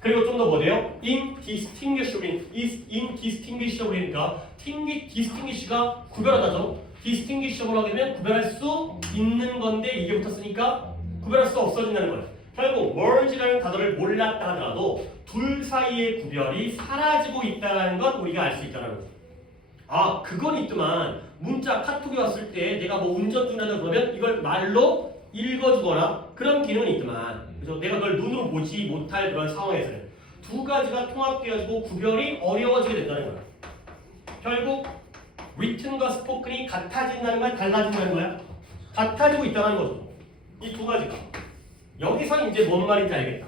그리고 좀 더 뭐래요? indistinguishable니까 distinguish가 구별하다죠. distinguishable 하게 되면 구별할 수 있는 건데 이게 붙었으니까 구별할 수 없어진다는 거예요. 결국 merge라는 단어를 몰랐다 하더라도 둘 사이의 구별이 사라지고 있다는 건 우리가 알 수 있다는 거죠. 그건 있더만 문자 카톡이 왔을 때 내가 뭐 운전 중이라도 그러면 이걸 말로 읽어주거나 그런 기능은 있더만 그래서 내가 그걸 눈으로 보지 못할 그런 상황에서는 두 가지가 통합되어지고 구별이 어려워지게 된다는 거야. 결국 written과 spoken이 같아진다는 거야? 달라진다는 거야? 같아지고 있다는 거죠. 이 두 가지가. 여기서 이제 뭔 말인지 알겠다.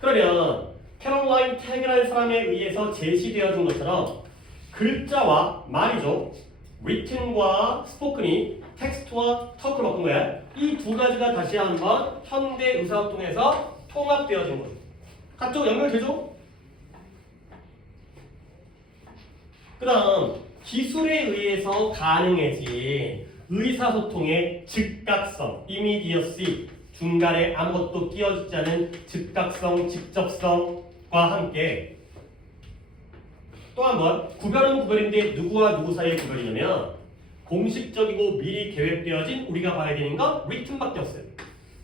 그러면 캐롤라인 택이라는 사람에 의해서 제시되어진 것처럼 글자와 말이죠. written과 spoken이 텍스트와 터크로 바꾼 거야. 이 두 가지가 다시 한번 현대 의사소통에서 통합되어진 거죠. 같죠? 연결되죠? 그 다음 기술에 의해서 가능해진 의사소통의 즉각성, immediacy, 중간에 아무것도 끼어지지 않은 즉각성, 직접성과 함께 또 한 번 구별은 구별인데 누구와 누구 사이의 구별이냐면 공식적이고 미리 계획되어진 우리가 봐야 되는 건 written밖에 없어요.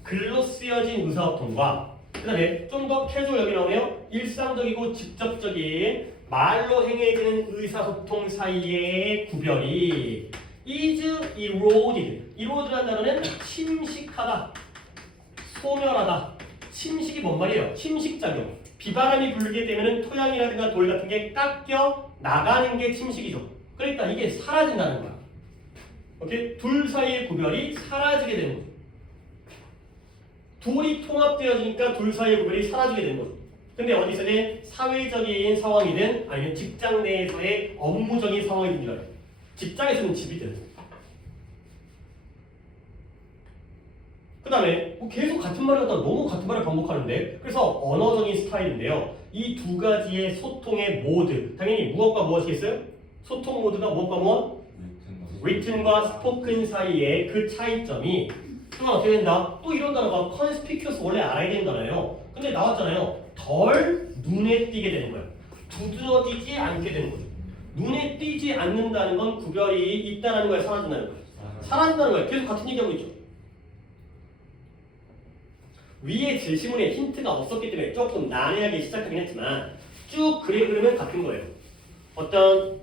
글로 쓰여진 의사소통과 그 다음에 좀 더 캐주얼 여기 나오네요. 일상적이고 직접적인 말로 행해지는 의사소통 사이의 구별이 is eroded. eroded라는 단어는 침식하다, 소멸하다. 침식이 뭔 말이에요? 침식작용. 비바람이 불게 되면 토양이라든가 돌 같은 게 깎여 나가는 게 침식이죠. 그러니까 이게 사라진다는 거야. 오케이? 둘 사이의 구별이 사라지게 되는 거죠. 둘이 통합되어지니까 둘 사이의 구별이 사라지게 되는 거죠. 근데 어디서든 사회적인 상황이든 아니면 직장 내에서의 업무적인 상황이든 직장에서는 집이든 그 다음에 뭐 계속 같은 말을 갖다가 너무 같은 말을 반복하는데 그래서 언어적인 스타일인데요. 이 두 가지의 소통의 모드 당연히 무엇과 무엇이겠어요? 소통 모드가 무엇과 무엇? written과 spoken 사이의 그 차이점이 또 어떻게 된다? 또 이런 단어가 conspicuous 원래 알아야 되는 단어예요. 근데 나왔잖아요. 덜 눈에 띄게 되는 거예요. 두드러지지 않게 되는 거죠. 눈에 띄지 않는다는 건 구별이 있다는 거예요? 사라진다는 거예요? 사라진다는 거예요. 계속 같은 얘기하고 있죠. 위에 제시문에 힌트가 없었기 때문에 조금 난해하게 시작하긴 했지만 쭉 그리면 같은 거예요. 어떤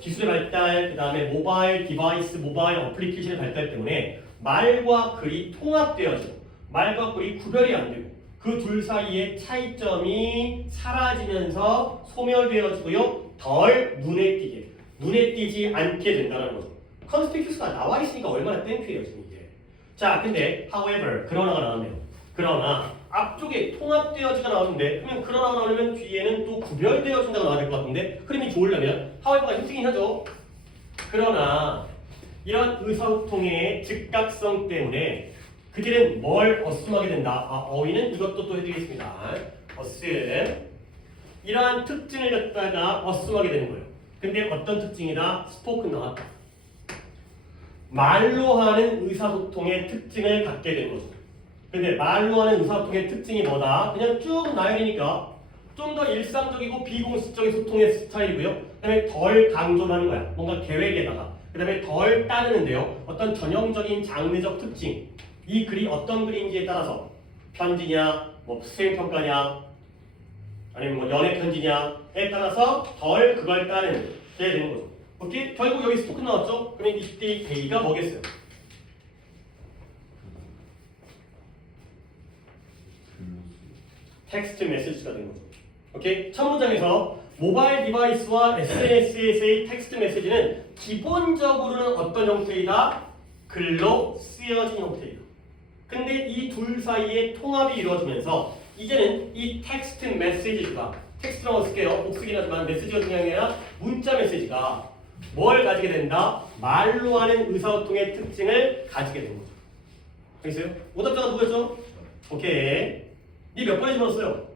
기술의 발달, 그 다음에 모바일 디바이스, 모바일 어플리케이션의 발달 때문에 말과 글이 통합되어지고 말과 글이 구별이 안 되고 그 둘 사이의 차이점이 사라지면서 소멸되어지고요. 덜 눈에 띄게, 눈에 띄지 않게 된다는 거죠. conspicuous가 나와 있으니까 얼마나 땡큐예요 지금 이게. 자, 근데 however 그러나가 나왔네요. 그러나 앞쪽에 통합되어지가 나오는데 그러면 그러나가 나오면 뒤에는 또 구별되어진다가 나와야 될 것 같은데 흐름이 좋으려면 however가 힘쓰긴 하죠. 그러나 이런 의사소통의 즉각성 때문에 그들은 뭘 어스하게 된다. 어휘는 이것도 또 해드리겠습니다. assume 이러한 특징을 갖다가 어스하게 되는 거예요. 근데 어떤 특징이다? spoken 나왔다. 말로 하는 의사소통의 특징을 갖게 된 거죠. 근데 말로 하는 의사소통의 특징이 뭐다? 그냥 쭉 나야 되니까 좀 더 일상적이고 비공식적인 소통의 스타일이고요. 그 다음에 덜 강조하는 거야. 뭔가 계획에다가. 그 다음에 덜 따르는데요. 어떤 전형적인 장르적 특징. 이 글이 어떤 글인지에 따라서 편지냐, 뭐 수행평가냐, 아니면 뭐 연애 편지냐에 따라서 덜 그걸 따르는 게 되는 거죠. 오케이? 결국 여기 스포크 나왔죠? 그러면 이때 A가 뭐겠어요? 텍스트 메시지가 된 거죠. 오케이? 첫 문장에서 모바일 디바이스와 SNS에서의 텍스트 메시지는 기본적으로는 어떤 형태이다? 글로 쓰여진 형태이다. 근데 이 둘 사이에 통합이 이루어지면서 이제는 이 텍스트 메시지가 텍스트라고 쓸게요. 복쓰긴 하지만 메시지가 중요한 게 아니라 문자 메시지가 뭘 가지게 된다? 말로 하는 의사소통의 특징을 가지게 되는 거죠. 알겠어요? 오답자가 누구였죠? 오케이. 니 몇 번에 집어넣었어요?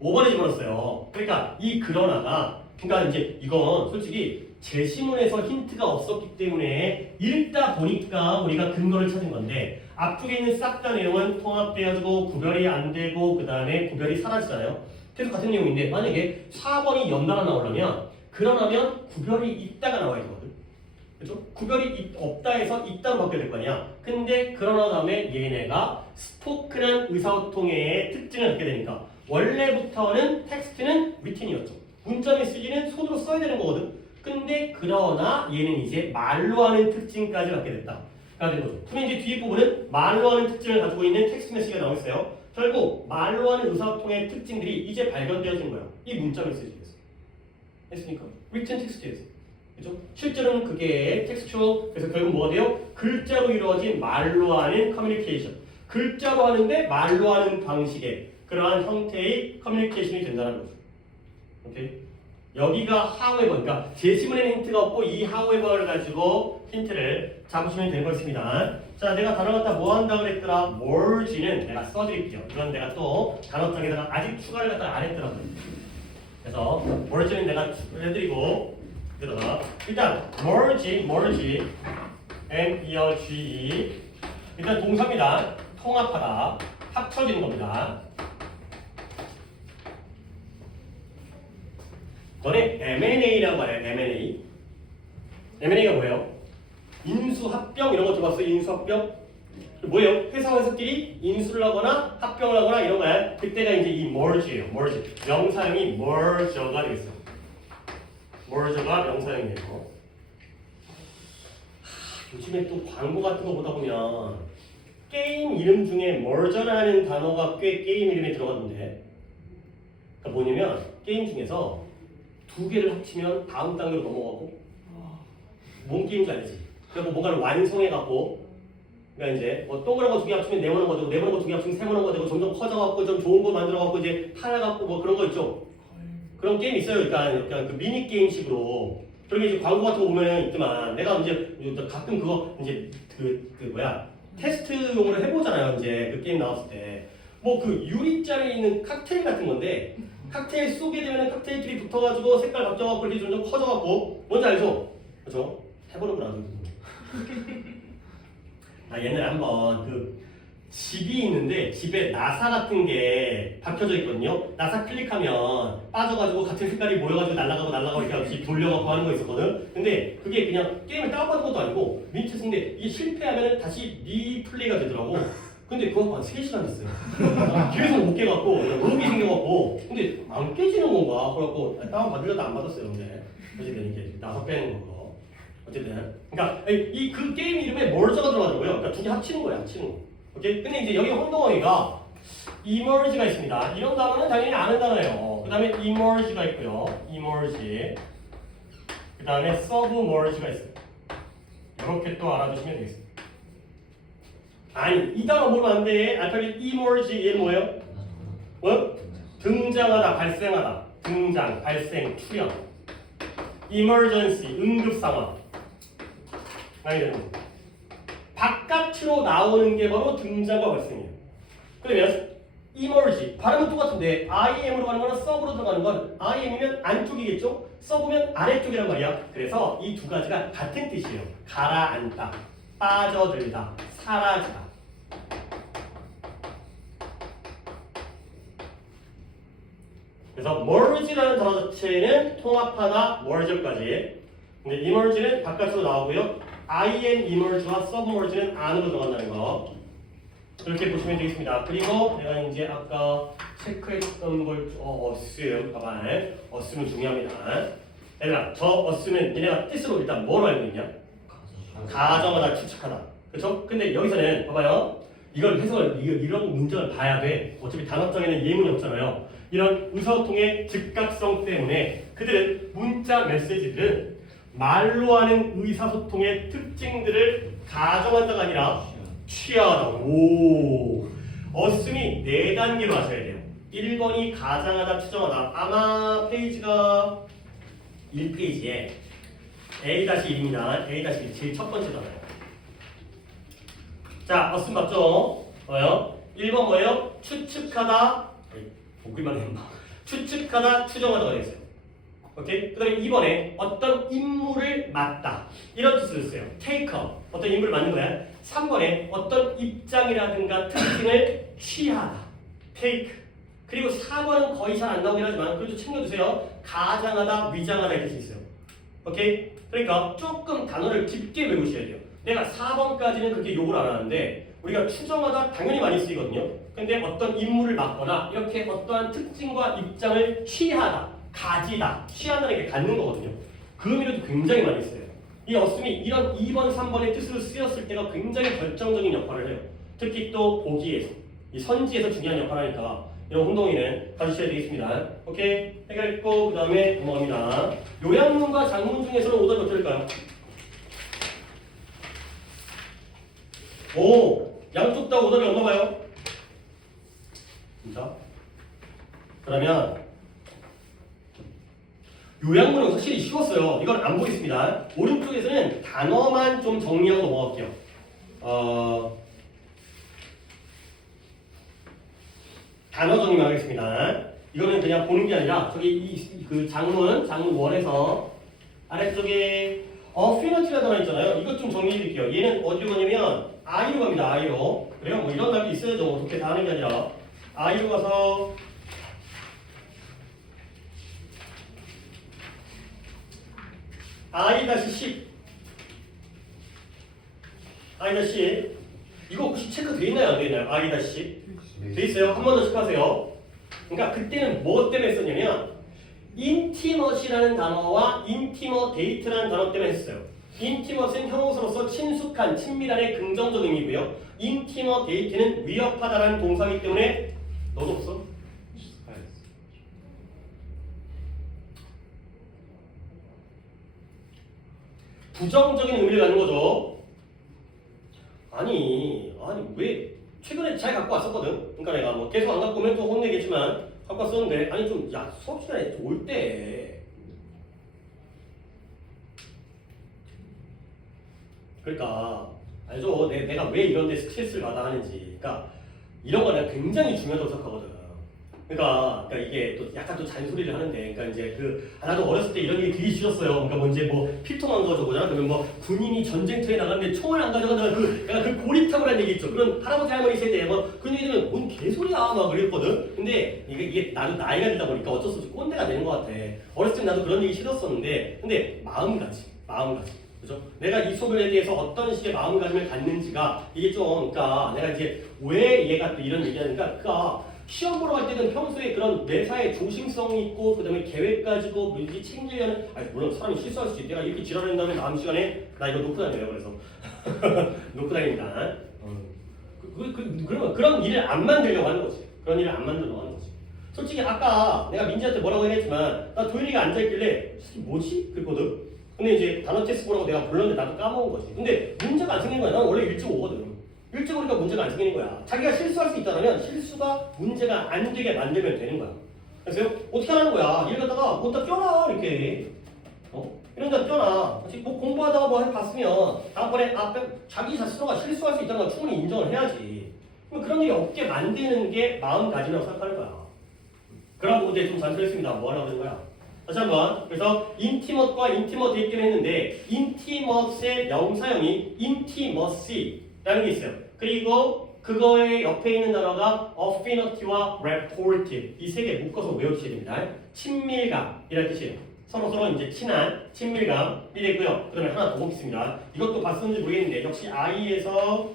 5번에 집어넣었어요. 그러니까 이 그러나가 그러니까 이제 이건 솔직히 제시문에서 힌트가 없었기 때문에 읽다 보니까 우리가 근거를 찾은 건데 앞쪽에 있는 싹 다 내용은 통합되어지고 구별이 안 되고 그 다음에 구별이 사라지잖아요. 계속 같은 내용인데 만약에 4번이 연달아 나오려면 그러나면 구별이 있다가 나와야 되거든. 그렇죠? 구별이 없다 해서 있다로 바뀌어야 될 거 아니야. 근데 그러나 다음에 얘네가 스포크란 의사소통의 특징을 갖게 되니까 원래부터는 텍스트는 리틴이었죠. 문자 메시지는 손으로 써야 되는 거거든. 근데 그러나 얘는 이제 말로 하는 특징까지 갖게 됐다. 가 된 거죠. 그러면 이제 뒤에 부분은 말로 하는 특징을 가지고 있는 텍스트 메시지가 나와 있어요. 결국 말로 하는 의사소통의 특징들이 이제 발견되어진 거야. 이 문자 메시지에서. 했으니까. written 텍스트에서. 그죠? 실제로는 그게 텍스처 그래서 결국 뭐가 돼요? 글자로 이루어진 말로 하는 커뮤니케이션. 글자로 하는데 말로 하는 방식의 그러한 형태의 커뮤니케이션이 된다는 거죠. 오케이? 여기가 however, 그러니까 제시문에는 힌트가 없고 이 however를 가지고 힌트를 잡으시면 되는 것입니다. 자, 내가 단어 갖다 뭐 한다고 그랬더라? merge는 내가 써드릴게요. 이건 내가 또 단어장에다가 아직 추가를 갖다 안 했더라고요. 그래서 merge는 내가 해드리고 그러다가 일단 merge, M-E-R-G-E 일단 동사입니다. 통합하다, 합쳐지는 겁니다. 너네 M&A라고 말해요. M&A. M&A가 뭐예요? 인수합병 이런 거 들어봤어요? 인수합병? 뭐예요? 회사와 회사끼리 인수를 하거나 합병을 하거나 이런 거야. 그때가 이제 이 merge예요. merge. 명사형이 merger가 되겠어요. merger가 명사형이에요. 요즘에 또 광고 같은 거 보다 보면 게임 이름 중에 merger라는 단어가 꽤 게임 이름에 들어가던데. 그러니까 뭐냐면 게임 중에서 두 개를 합치면 다음 단계로 넘어가고 뭔 게임인지 알지? 그리고 뭔가를 완성해갖고 그러니까 이제 뭐 동그란 거 두 개 합치면 네모난 거 되고 네모난 거 두 개 합치면 세모난 거 되고 점점 커져갖고 좀 좋은 거 만들어갖고 이제 팔아갖고 뭐 그런 거 있죠? 그런 게임 있어요. 그러니까 약간 그 미니 게임식으로 그러게 이제 광고 같은 거 보면 있지만 내가 이제 가끔 그거 이제 그 뭐야 테스트용으로 해보잖아요. 이제 그 게임 나왔을 때. 뭐 그 유리잔에 있는 칵테일 같은 건데 칵테일 쏘게 되면 칵테일끼리 붙어가지고 색깔 바뀌어갖고 이렇게 점점 커져갖고 뭔지 알죠? 그죠? 해보는구나. 아 옛날에 한번 그 집이 있는데 집에 나사 같은 게 박혀져 있거든요. 나사 클릭하면 빠져가지고 같은 색깔이 모여가지고 날아가고 이렇게 돌려갖고 하는 거 있었거든. 근데 그게 그냥 게임을 다운받은 것도 아니고 민트인데 이게 실패하면 다시 리플레이가 되더라고. 근데 그거 한 3시간 했어요. 계속 못 깨갖고 록이 생겨갖고 근데 안 깨지는 건가? 그래갖고 다운받으려도 안 받았어요. 근데 어쨌든 이게 나사 빼는 거. 어쨌든 그러니까 이 그 게임 이름에 멀저가 들어가더라고요. 그러니까 두 개 합치는 거예요. 합치는 거. 오케이? 근데 이제 여기 혼동어휘가 emerge가 있습니다. 이런 단어는 당연히 아는 단어예요. 그 다음에 emerge가 있고요. emerge. 그 다음에 submerge가 있어요. 이렇게 또 알아두시면 되겠습니다. 아니, 이 단어 모르면 안 돼. 알파벳 emerge 얘는 뭐예요? 뭐? 등장하다, 발생하다. 등장, 발생, 출현. emergency, 응급상황. 많이 되는 겁니다. 바깥으로 나오는 게 바로 등장과 발생이에요. 그러면 emerge 발음은 똑같은데 IM으로 가는 거랑 sub으로 들어가는 건 IM이면 안쪽이겠죠? sub으면 아래쪽이란 말이야. 그래서 이 두 가지가 같은 뜻이에요. 가라앉다, 빠져들다, 사라지다. 그래서 merge라는 단어 자체는 통합하다, merge까지. 근데 emerge는 바깥으로 나오고요. IM emerge와 submerge는 안으로 들어간다는 거. 이렇게 보시면 되겠습니다. 그리고 내가 이제 아까 체크했던 걸 assume 봐봐. assume은 중요합니다. 얘들아, 저 assume는 얘네가 뜻으로 일단 뭐로 알고 있냐? 가정하다, 추측하다. 그렇죠? 근데 여기서는 봐봐요. 이걸 해석을 이런 문장을 봐야 돼. 어차피 단어장에는 예문이 없잖아요. 이런 의사소통의 즉각성 때문에 그들은 문자 메시지들은 말로 하는 의사소통의 특징들을 가정한다가 아니라 취하다. 오, 어순이 4단계로 하셔야 돼요. 1번이 가정하다, 추정하다. 아마 페이지가 1페이지에 A-1입니다. A-1 제일 첫 번째잖아요. 자, 어순 맞죠? 뭐요? 1번 뭐예요? 추측하다. 복귀만 했나? 추측하다, 추정하다가 되겠어요. 오케이? 그 다음에 2번에 어떤 임무를 맡다. 이런 뜻을 써요. take up. 어떤 임무를 맡는 거야. 3번에 어떤 입장이라든가 특징을 취하다. take. 그리고 4번은 거의 잘 안 나오긴 하지만 그래도 챙겨주세요. 가장하다, 위장하다 이렇게 있어요. 오케이? 그러니까 조금 단어를 깊게 외우셔야 돼요. 내가 4번까지는 그렇게 욕을 안 하는데 우리가 추정하다 당연히 많이 쓰이거든요. 근데 어떤 임무를 맡거나 이렇게 어떠한 특징과 입장을 취하다. 가지다, 취한다는 게 갖는 거거든요. 그 의미로도 굉장히 많이 써요. 이 어순이 이런 2번, 3번의 뜻으로 쓰였을 때가 굉장히 결정적인 역할을 해요. 특히 또 보기에서, 이 선지에서 중요한 역할을 하니까 이런 혼동이는 봐주셔야 되겠습니다. 오케이? 해결했고 그 다음에 넘어갑니다. 요약문과 장문 중에서는 오답이 어떻게 될까요? 오! 양쪽 다 오답이 없나 봐요? 진짜? 그러면 요약문은 확실히 쉬웠어요. 이건 안 보겠습니다. 오른쪽에서는 단어만 좀 정리하고 넘어갈게요. 단어 정리만 하겠습니다. 이거는 그냥 보는 게 아니라 저기 그 장문 1에서 아래쪽에 피너티라는 단어 있잖아요. 이것 좀 정리해 드릴게요. 얘는 어디로 가냐면 I로 갑니다. I로. 그래요? 뭐 이런 답이 있어야죠. 어떻게 다 하는 게 아니라 I로 가서 I-10 I-10 이거 혹시 체크 돼 있나요? 안 돼 있나요? I-10 돼 있어요? 한 번 더 체크하세요. 그러니까 그때는 뭐 때문에 썼냐면 intimate이라는 단어와 intimate라는 단어 때문에 했어요. intimate는 형용사로서 친숙한, 친밀한의 긍정적 의미고요. intimidate는 위협하다라는 동사이기 때문에 너도 없어? 부정적인 의미를 갖는 거죠. 아니 왜 최근에 잘 갖고 왔었거든. 그러니까 내가 뭐 계속 안 갖고 오면 또 혼내겠지만 갖고 왔었는데 아니 좀 야 수업 시간에 올 때 그러니까 알죠? 내가 왜 이런 데 스트레스를 받아 하는지. 그러니까 이런 거는 굉장히 중요하다고 생각하거든. 그러니까 이게 또 약간 또 잔소리를 하는데, 그러니까 이제 나도 어렸을 때 이런 얘기 되게 싫었어요. 그러니까 뭐 이제 뭐 필통안 가져오잖아. 그러면 뭐 군인이 전쟁터에 나갔는데 총을 안 가져간다는 약간 고리타고라는 얘기 있죠. 그런 할아버지 할머니 세대에 뭐 그런 얘기 들으면 뭔 개소리야 막 그랬거든. 근데 이게 나도 나이가 들다 보니까 어쩔 수 없이 꼰대가 되는 것 같아. 어렸을 때 나도 그런 얘기 싫었었는데, 근데 마음가짐. 그죠? 내가 이 소설에 대해서 어떤 식의 마음가짐을 갖는지가 이게 좀, 그러니까 내가 이제 왜 얘가 또 이런 얘기하니까, 그러니까 시험 보러 갈 때는 평소에 그런 매사에 조심성이 있고, 그 다음에 계획 가지고 뭔지 챙기려는, 아니 물론 사람이 실수할 수 있지. 내가 이렇게 지랄한 다음에 다음 시간에 나 이거 놓고 다녀요. 그래서 놓고 다닙니다. 그러면 그런 일을 안 만들려고 하는 거지. 그런 일을 안 만들려고 하는 거지. 솔직히 아까 내가 민지한테 뭐라고 했지만, 나 도현이가 앉아있길래 뭐지? 그랬거든. 근데 이제 단어 테스트 보라고 내가 불렀는데 나도 까먹은 거지. 근데 문제가 안 생긴 거야. 난 원래 일찍 오거든. 일찍 오니까 문제가 안 생기는 거야. 자기가 실수할 수 있다면 실수가 문제가 안 되게 만들면 되는 거야. 그래서 어떻게 하라는 거야? 이를 갖다가 거기다 껴놔 이렇게. 이런 데다 껴놔. 뭐 공부하다가 뭐 해봤으면 다음번에 자기 스스로가 실수할 수 있다는 걸 충분히 인정을 해야지. 그런 일이 없게 만드는 게 마음가짐이라고 생각하는 거야. 그런 부분에 좀 잔소리했습니다. 뭐 하려고 하는 거야? 다시 한번. 그래서 인티머트와 인티머트 있긴 했는데 인티머스의 명사형이 intimacy라는 게 있어요. 그리고 그거의 옆에 있는 단어가 affinity와 rapportive 이 세 개 묶어서 외우셔야 됩니다. 친밀감이라는 뜻이에요. 서로 이제 친한 친밀감이 되고요. 그 다음에 하나 더 보겠습니다. 이것도 봤었는지 모르겠는데 역시 I에서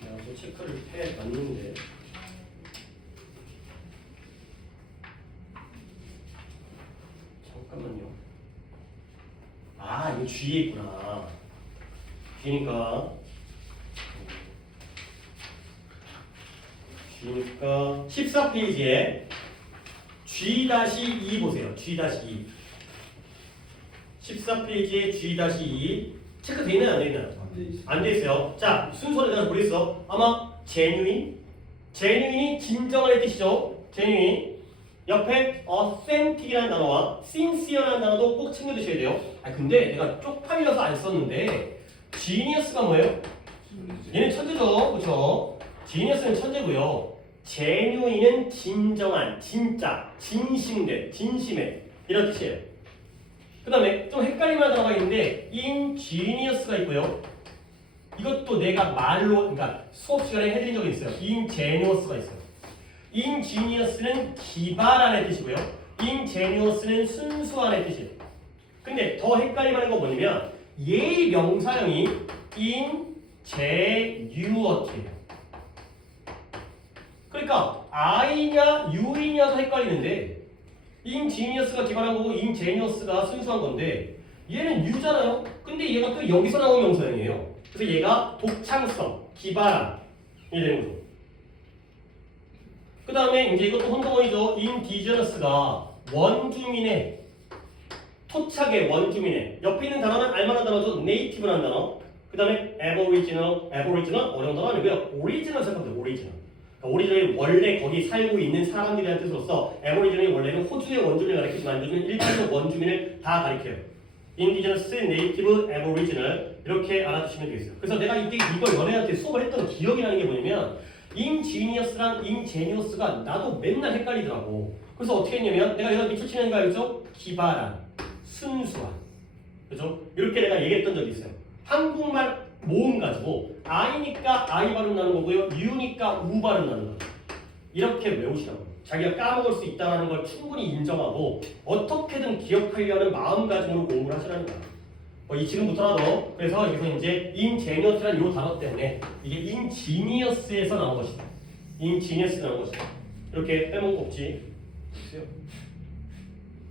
좀 체크를 해봤는데 잠깐만요. 이거 G에 있구나. G니까 14페이지에 G-2 보세요. G-2 14페이지에 G-2 체크돼 있나요? 안 돼 있나요? 안 돼 있어요. 자, 순서를 내가 모르겠어. 아마 genuine이 진정한의 뜻이죠. genuine 옆에 authentic이라는 단어와 sincere라는 단어도 꼭 챙겨 두셔야 돼요. 근데 내가 쪽팔려서 안 썼는데 genius가 뭐예요? 얘는 천재죠. 그렇죠? genius는 천재고요. genuine은 진정한, 진짜, 진심된, 진심의 이런 뜻이에요. 그 다음에 좀 헷갈릴만한 단어가 있는데 ingenious가 있고요. 이것도 내가 말로, 그러니까 수업 시간에 해드린 적이 있어요. ingenuous가 있어요. ingenious는 기발한의 뜻이고요. ingenuous는 순수한의 뜻이에요. 근데 더 헷갈릴만한 거 뭐냐면 얘의 명사형이 ingenuity예요. 그러니까 I냐 U이냐도 헷갈리는데 ingenious가 기발한 거고 ingenuous가 순수한 건데 얘는 U잖아요. 근데 얘가 또 여기서 나온 명사형이에요. 그래서 얘가 독창성, 기발함이 되는 거죠. 그 다음에 이제 이것도 혼동어이죠. indigenous가 원주민의, 토착의 원주민의, 옆에 있는 단어는 알만한 단어죠. native라는 단어. 그 다음에 aboriginal 어려운 단어 아니고요. original 생각합니다. 오리지널이 원래 거기 살고 있는 사람들이라는 뜻으로서 aboriginal이 원래는 호주의 원주민을 가리키지만 요즘은 일반적 원주민을 다 가리켜요. indigenous, native, aboriginal 이렇게 알아두시면 되겠어요. 그래서 내가 이때 이걸 연애한테 수업을 했던 기억이 나는 게 뭐냐면 ingenious랑 ingenuous가 나도 맨날 헷갈리더라고. 그래서 어떻게 했냐면 내가 여기다 밑줄 치는 거 알죠? 기발한, 순수한, 그죠? 이렇게 내가 얘기했던 적이 있어요. 한국말 모음 가지고 I니까 I 발음 나는 거고요. U니까 U 발음 나는 거예요. 이렇게 외우시라고. 자기가 까먹을 수 있다는 걸 충분히 인정하고 어떻게든 기억하려는 마음가짐으로 공부를 하시라는 거야. 이 지금부터라도 그래서 여기서 이제 ingenious라는 이 단어 때문에 이게 ingenious에서 나온 것이다. ingenious에서 나온 것이다. 이렇게 빼먹고 없지.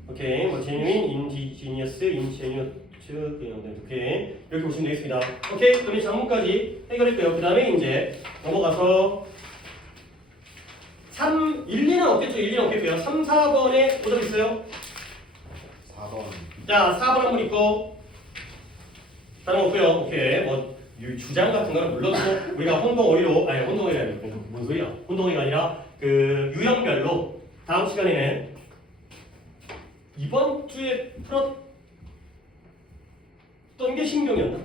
오케이, 뭐 genuine, ingenious, ingenuous 오케이 이렇게 보시면 되겠습니다. 오케이, 그럼 이 장문까지 해결했고요. 그 다음에 이제 넘어가서 1, 2는 없겠죠? 1, 2는 없겠고요. 3, 4번에 뭐가 있어요? 4번. 자, 4번 한번 있고 다른 거 없고요. 오케이, 뭐 주장 같은 거는 물론 또 우리가 혼동어휘가 아니라 뭔 소리야? 혼동어휘가 아니라 그 유형별로 다음 시간에는 이번 주에 풀었던 했던 게 신경이었나?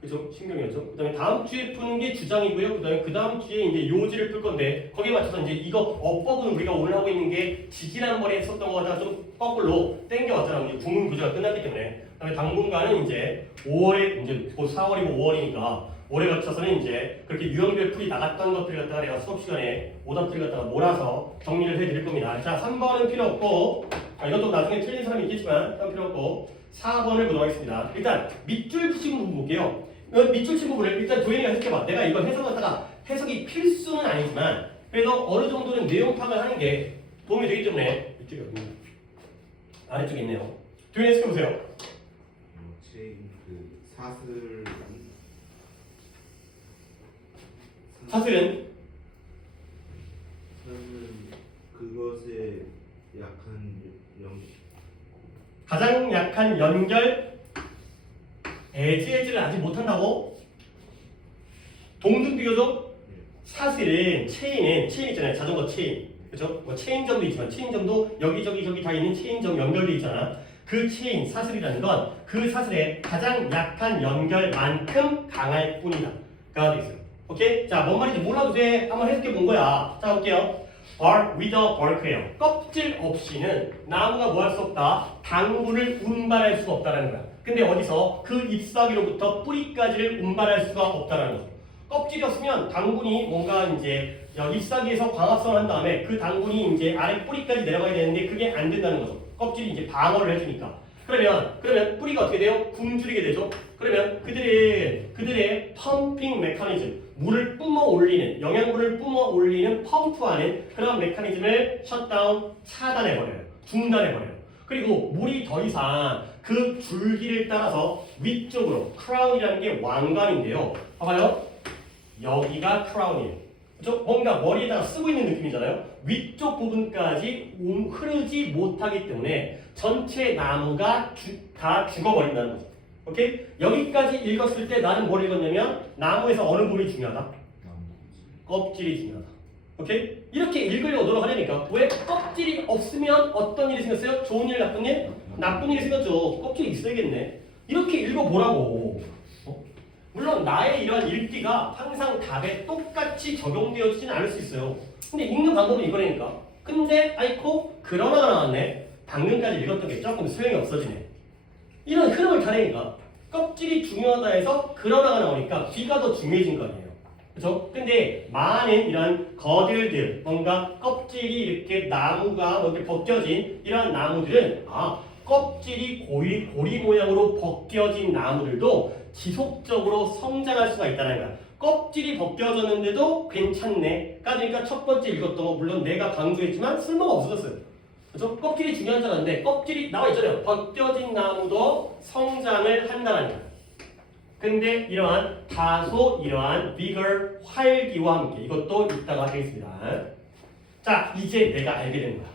그죠? 신경이었죠. 그 다음에 다음 주에 푸는 게 주장이고요. 그 다음 주에 이제 요지를 풀 건데 거기에 맞춰서 이제 이거 어법은 우리가 오늘 하고 있는 게 지지난번에 했었던 거보다 좀 거꾸로 땡겨왔잖아. 이제 구문 교재가 끝났기 때문에. 그 다음에 당분간은 이제 5월에 이제 곧 4월이고 5월이니까 올해 거쳐서는 이제 그렇게 유형별 풀이 나갔던 것들을 갖다가 내가 수업 시간에 오답들을 갖다가 몰아서 정리를 해드릴 겁니다. 자, 3번은 필요 없고, 이것도 나중에 틀린 사람이 있겠지만 필요 없고 4번을 보도록 하겠습니다. 일단 밑줄 푸신 부분 볼게요. 밑줄 친 부분을 일단 도현이가 해석해봐. 내가 이걸 해석하다가 해석이 필수는 아니지만 그래도 어느 정도는 내용 파악을 하는 게 도움이 되기 때문에 밑줄이 어딨냐? 아래쪽에 있네요. 도현이 해석해보세요. 그 사슬 사슬은 그것에 약한 가장 약한 연결 에즈를 아직 못한다고? 동등 비교죠? 사실은 체인 있잖아요. 자전거 체인. 그죠? 뭐 체인점도 있지만 체인점도 여기저기 저기 다 있는 체인점 연결돼 있잖아. 그 체인 사슬이라는 건 그 사슬의 가장 약한 연결만큼 강할 뿐이다. 가 되겠어요. 오케이? 자, 뭔 말인지 몰라도 돼. 한번 해석해 본 거야. 자, 볼게요. bark without bark예요. 껍질 없이는 나무가 뭐 할 수 없다? 당분을 운반할 수가 없다라는 거야. 근데 어디서 그 잎사귀로부터 뿌리까지를 운반할 수가 없다라는 거죠. 껍질이 없으면 당분이 뭔가 이제 잎사귀에서 광합성을 한 다음에 그 당분이 이제 아래 뿌리까지 내려가야 되는데 그게 안 된다는 거죠. 껍질이 이제 방어를 해주니까. 그러면 뿌리가 어떻게 돼요? 굶주리게 되죠. 그러면 그들의 펌핑 메커니즘, 물을 뿜어 올리는, 영양분을 뿜어 올리는 펌프하는 그런 메커니즘을 셧다운, 차단해버려요. 중단해버려요. 그리고 물이 더 이상 그 줄기를 따라서 위쪽으로, 크라운이라는 게 왕관인데요. 봐봐요. 여기가 크라운이에요. 그렇죠? 뭔가 머리에다가 쓰고 있는 느낌이잖아요. 위쪽 부분까지 흐르지 못하기 때문에 전체 나무가 다 죽어버린다는 거죠. 오케이? 여기까지 읽었을 때 나는 뭘 읽었냐면 나무에서 어느 부분이 중요하다? 껍질이 중요하다. 오케이? 이렇게 읽으려고 노력하려니까 왜 껍질이 없으면 어떤 일이 생겼어요? 좋은 일, 나쁜 일? 나쁜 일이 생겼죠. 껍질이 있어야겠네. 이렇게 읽어보라고. 물론 나의 이러한 읽기가 항상 답에 똑같이 적용되어지진 않을 수 있어요. 근데 읽는 방법은 이거라니까. 근데 아이코 그러나가 나왔네. 방금까지 읽었던 게 조금 소용이 없어지네. 이런 흐름을 타내니까 껍질이 중요하다 해서 그러나가 나오니까 뒤가 더 중요해진 거 아니에요. 그렇죠? 근데 많은 이런 거들들, 뭔가 껍질이 이렇게 나무가 이렇게 벗겨진 이런 나무들은 껍질이 고리 모양으로 벗겨진 나무들도 지속적으로 성장할 수가 있다는 거야. 껍질이 벗겨졌는데도 괜찮네. 그러니까 첫 번째 읽었던 거 물론 내가 강조했지만 쓸모가 없어졌어요. 그렇죠? 껍질이 중요한 줄 알았는데 껍질이 나와 있잖아요. 벗겨진 나무도 성장을 한다는 거야. 근데 이러한 vigor, 활기와 함께 이것도 이따가 하겠습니다. 자, 이제 내가 알게 된 거야.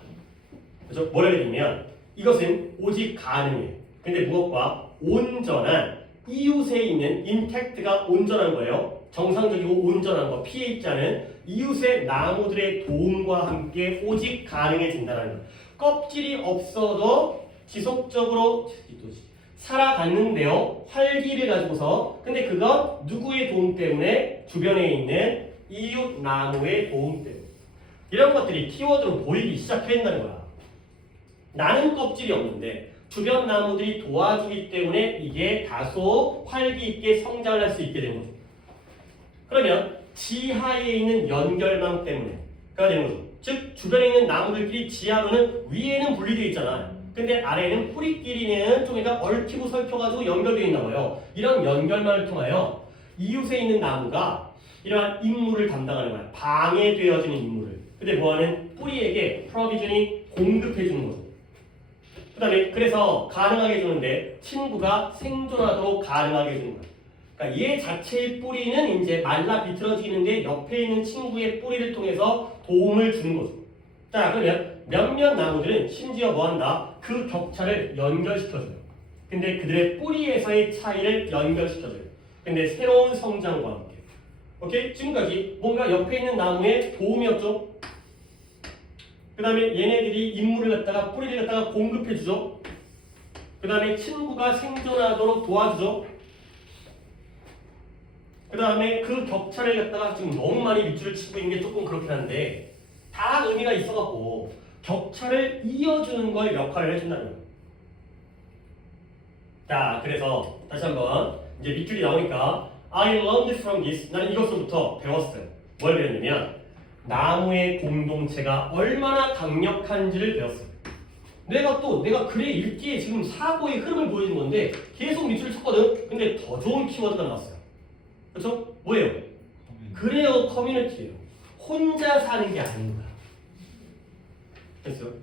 그렇죠? 뭘 알게 되면 이것은 오직 가능해. 근데 무엇과 온전한 이웃에 있는 intact가 온전한 거예요. 정상적이고 온전한 거, 피해 있지 않은 이웃의 나무들의 도움과 함께 오직 가능해진다는 거. 껍질이 없어도 지속적으로 살아갔는데요. 활기를 가지고서. 근데 그건 누구의 도움 때문에? 주변에 있는 이웃 나무의 도움 때문에. 이런 것들이 키워드로 보이기 시작한다는 거야. 나는 껍질이 없는데 주변 나무들이 도와주기 때문에 이게 다소 활기 있게 성장을 할 수 있게 된 거죠. 그러면 지하에 있는 연결망 때문에가 되는 거죠. 즉 주변에 있는 나무들끼리 지하로는 위에는 분리되어 있잖아. 근데 아래는 뿌리끼리는 좀 얽히고 설켜가지고 연결되어 있나 봐요. 이런 연결망을 통하여 이웃에 있는 나무가 이러한 임무를 담당하는 거야. 방해되어지는 임무를. 근데 뭐하는? 뿌리에게 프로비전이 공급해주는 거죠. 그 다음에 그래서 가능하게 해주는데 친구가 생존하도록 가능하게 해주는 거야. 그러니까 얘 자체의 뿌리는 이제 말라 비틀어지는데 옆에 있는 친구의 뿌리를 통해서 도움을 주는 거죠. 자, 그러면 몇몇 나무들은 심지어 뭐한다? 그 격차를 연결시켜줘요. 근데 그들의 뿌리에서의 차이를 연결시켜줘요. 근데 새로운 성장과 함께. 오케이? 지금까지 뭔가 옆에 있는 나무에 도움이었죠? 그 다음에 얘네들이 임무를 갖다가 뿌리를 갖다가 공급해주죠. 그 다음에 친구가 생존하도록 도와주죠. 그 다음에 그 격차를 갖다가 지금 너무 많이 밑줄을 치고 있는 게 조금 그렇긴 한데 다 의미가 있어갖고 격차를 이어주는 걸 역할을 해준다는 거예요. 자, 그래서 다시 한번 이제 밑줄이 나오니까 I learned from this. 나는 이것으로부터 배웠어요. 뭘 배웠냐면 나무의 공동체가 얼마나 강력한지를 배웠어요. 내가 글의 읽기에 지금 사고의 흐름을 보여준 건데 계속 밑줄을 쳤거든. 근데 더 좋은 키워드가 나왔어요. 그렇죠? 뭐예요? 그래요, 커뮤니티예요. 혼자 사는 게 아닌 거야. 됐어요?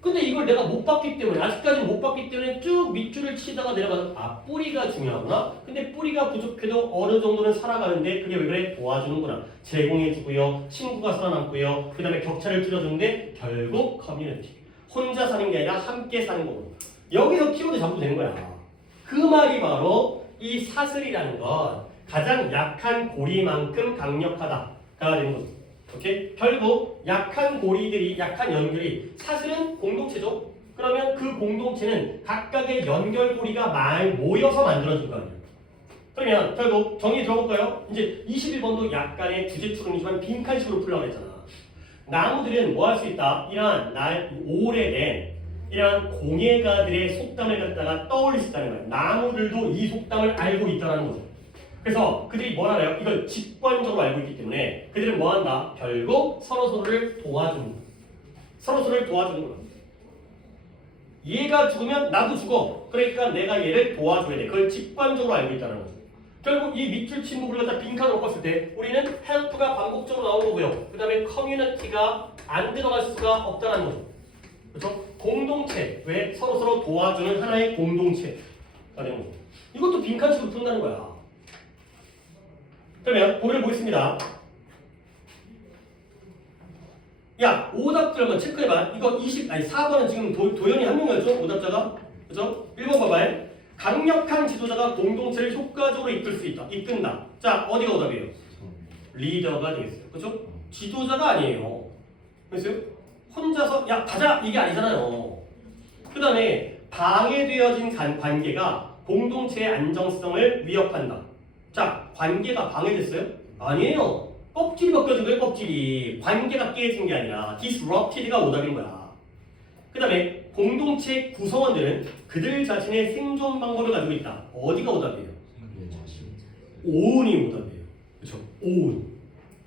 근데 이걸 내가 못 봤기 때문에 아직까지는 못 봤기 때문에 쭉 밑줄을 치다가 내려가서 뿌리가 중요하구나. 근데 뿌리가 부족해도 어느 정도는 살아가는데 그게 왜 그래? 도와주는구나. 제공해주고요. 친구가 살아남고요. 그 다음에 격차를 줄여주는데 결국 커뮤니티. 혼자 사는 게 아니라 함께 사는 거고. 여기서 키워드 잡으면 되는 거야. 그 말이 바로 이 사슬이라는 건 가장 약한 고리만큼 강력하다가 되는 거죠. 오케이? 결국 약한 고리들이 약한 연결이 사실은 공동체죠. 그러면 그 공동체는 각각의 연결고리가 많이 모여서 만들어질 거 아니에요. 그러면 결국 정리 들어볼까요? 이제 21번도 약간의 주제추론이지만 빈칸식으로 풀려고 했잖아. 나무들은 뭐 할 수 있다? 이러한 오래된 이러한 공예가들의 속담을 갖다가 떠올릴 수 있다는 거예요. 나무들도 이 속담을 알고 있다는 거죠. 그래서 그들이 뭘 알아요? 이걸 직관적으로 알고 있기 때문에 그들은 뭐 한다? 결국 서로서로를 도와주는 거야. 서로서로를 도와주는 거야. 얘가 죽으면 나도 죽어. 그러니까 내가 얘를 도와줘야 돼. 그걸 직관적으로 알고 있다는 거죠. 결국 이 밑줄 친 부분을 갖다 빈칸으로 꺾었을 때 우리는 헬프가 반복적으로 나온 거고요. 그 다음에 커뮤니티가 안 들어갈 수가 없다는 거죠. 그렇죠? 공동체. 왜? 서로서로 도와주는 하나의 공동체가 되는 거죠. 이것도 빈칸식으로 푼다는 거야. 그러면 보기를 보겠습니다. 야, 오답들 한번 체크해봐. 이거 4번은 지금 도연이 한 명이었죠? 오답자가. 그죠? 1번 봐봐요. 강력한 지도자가 공동체를 효과적으로 이끌 수 있다. 이끈다. 자, 어디가 오답이에요? 리더가 되겠어요. 그죠? 지도자가 아니에요. 그랬어요? 혼자서, 야, 가자! 이게 아니잖아요. 그 다음에 방해되어진 관계가 공동체의 안정성을 위협한다. 자, 관계가 방해됐어요? 아니에요. 껍질이 벗겨진 거예요, 껍질이. 관계가 깨진 게 아니라 disrupted가 오답인 거야. 그 다음에 공동체 구성원들은 그들 자신의 생존 방법을 가지고 있다. 어디가 오답이에요? 오운이 오답이에요. 그렇죠? 오운.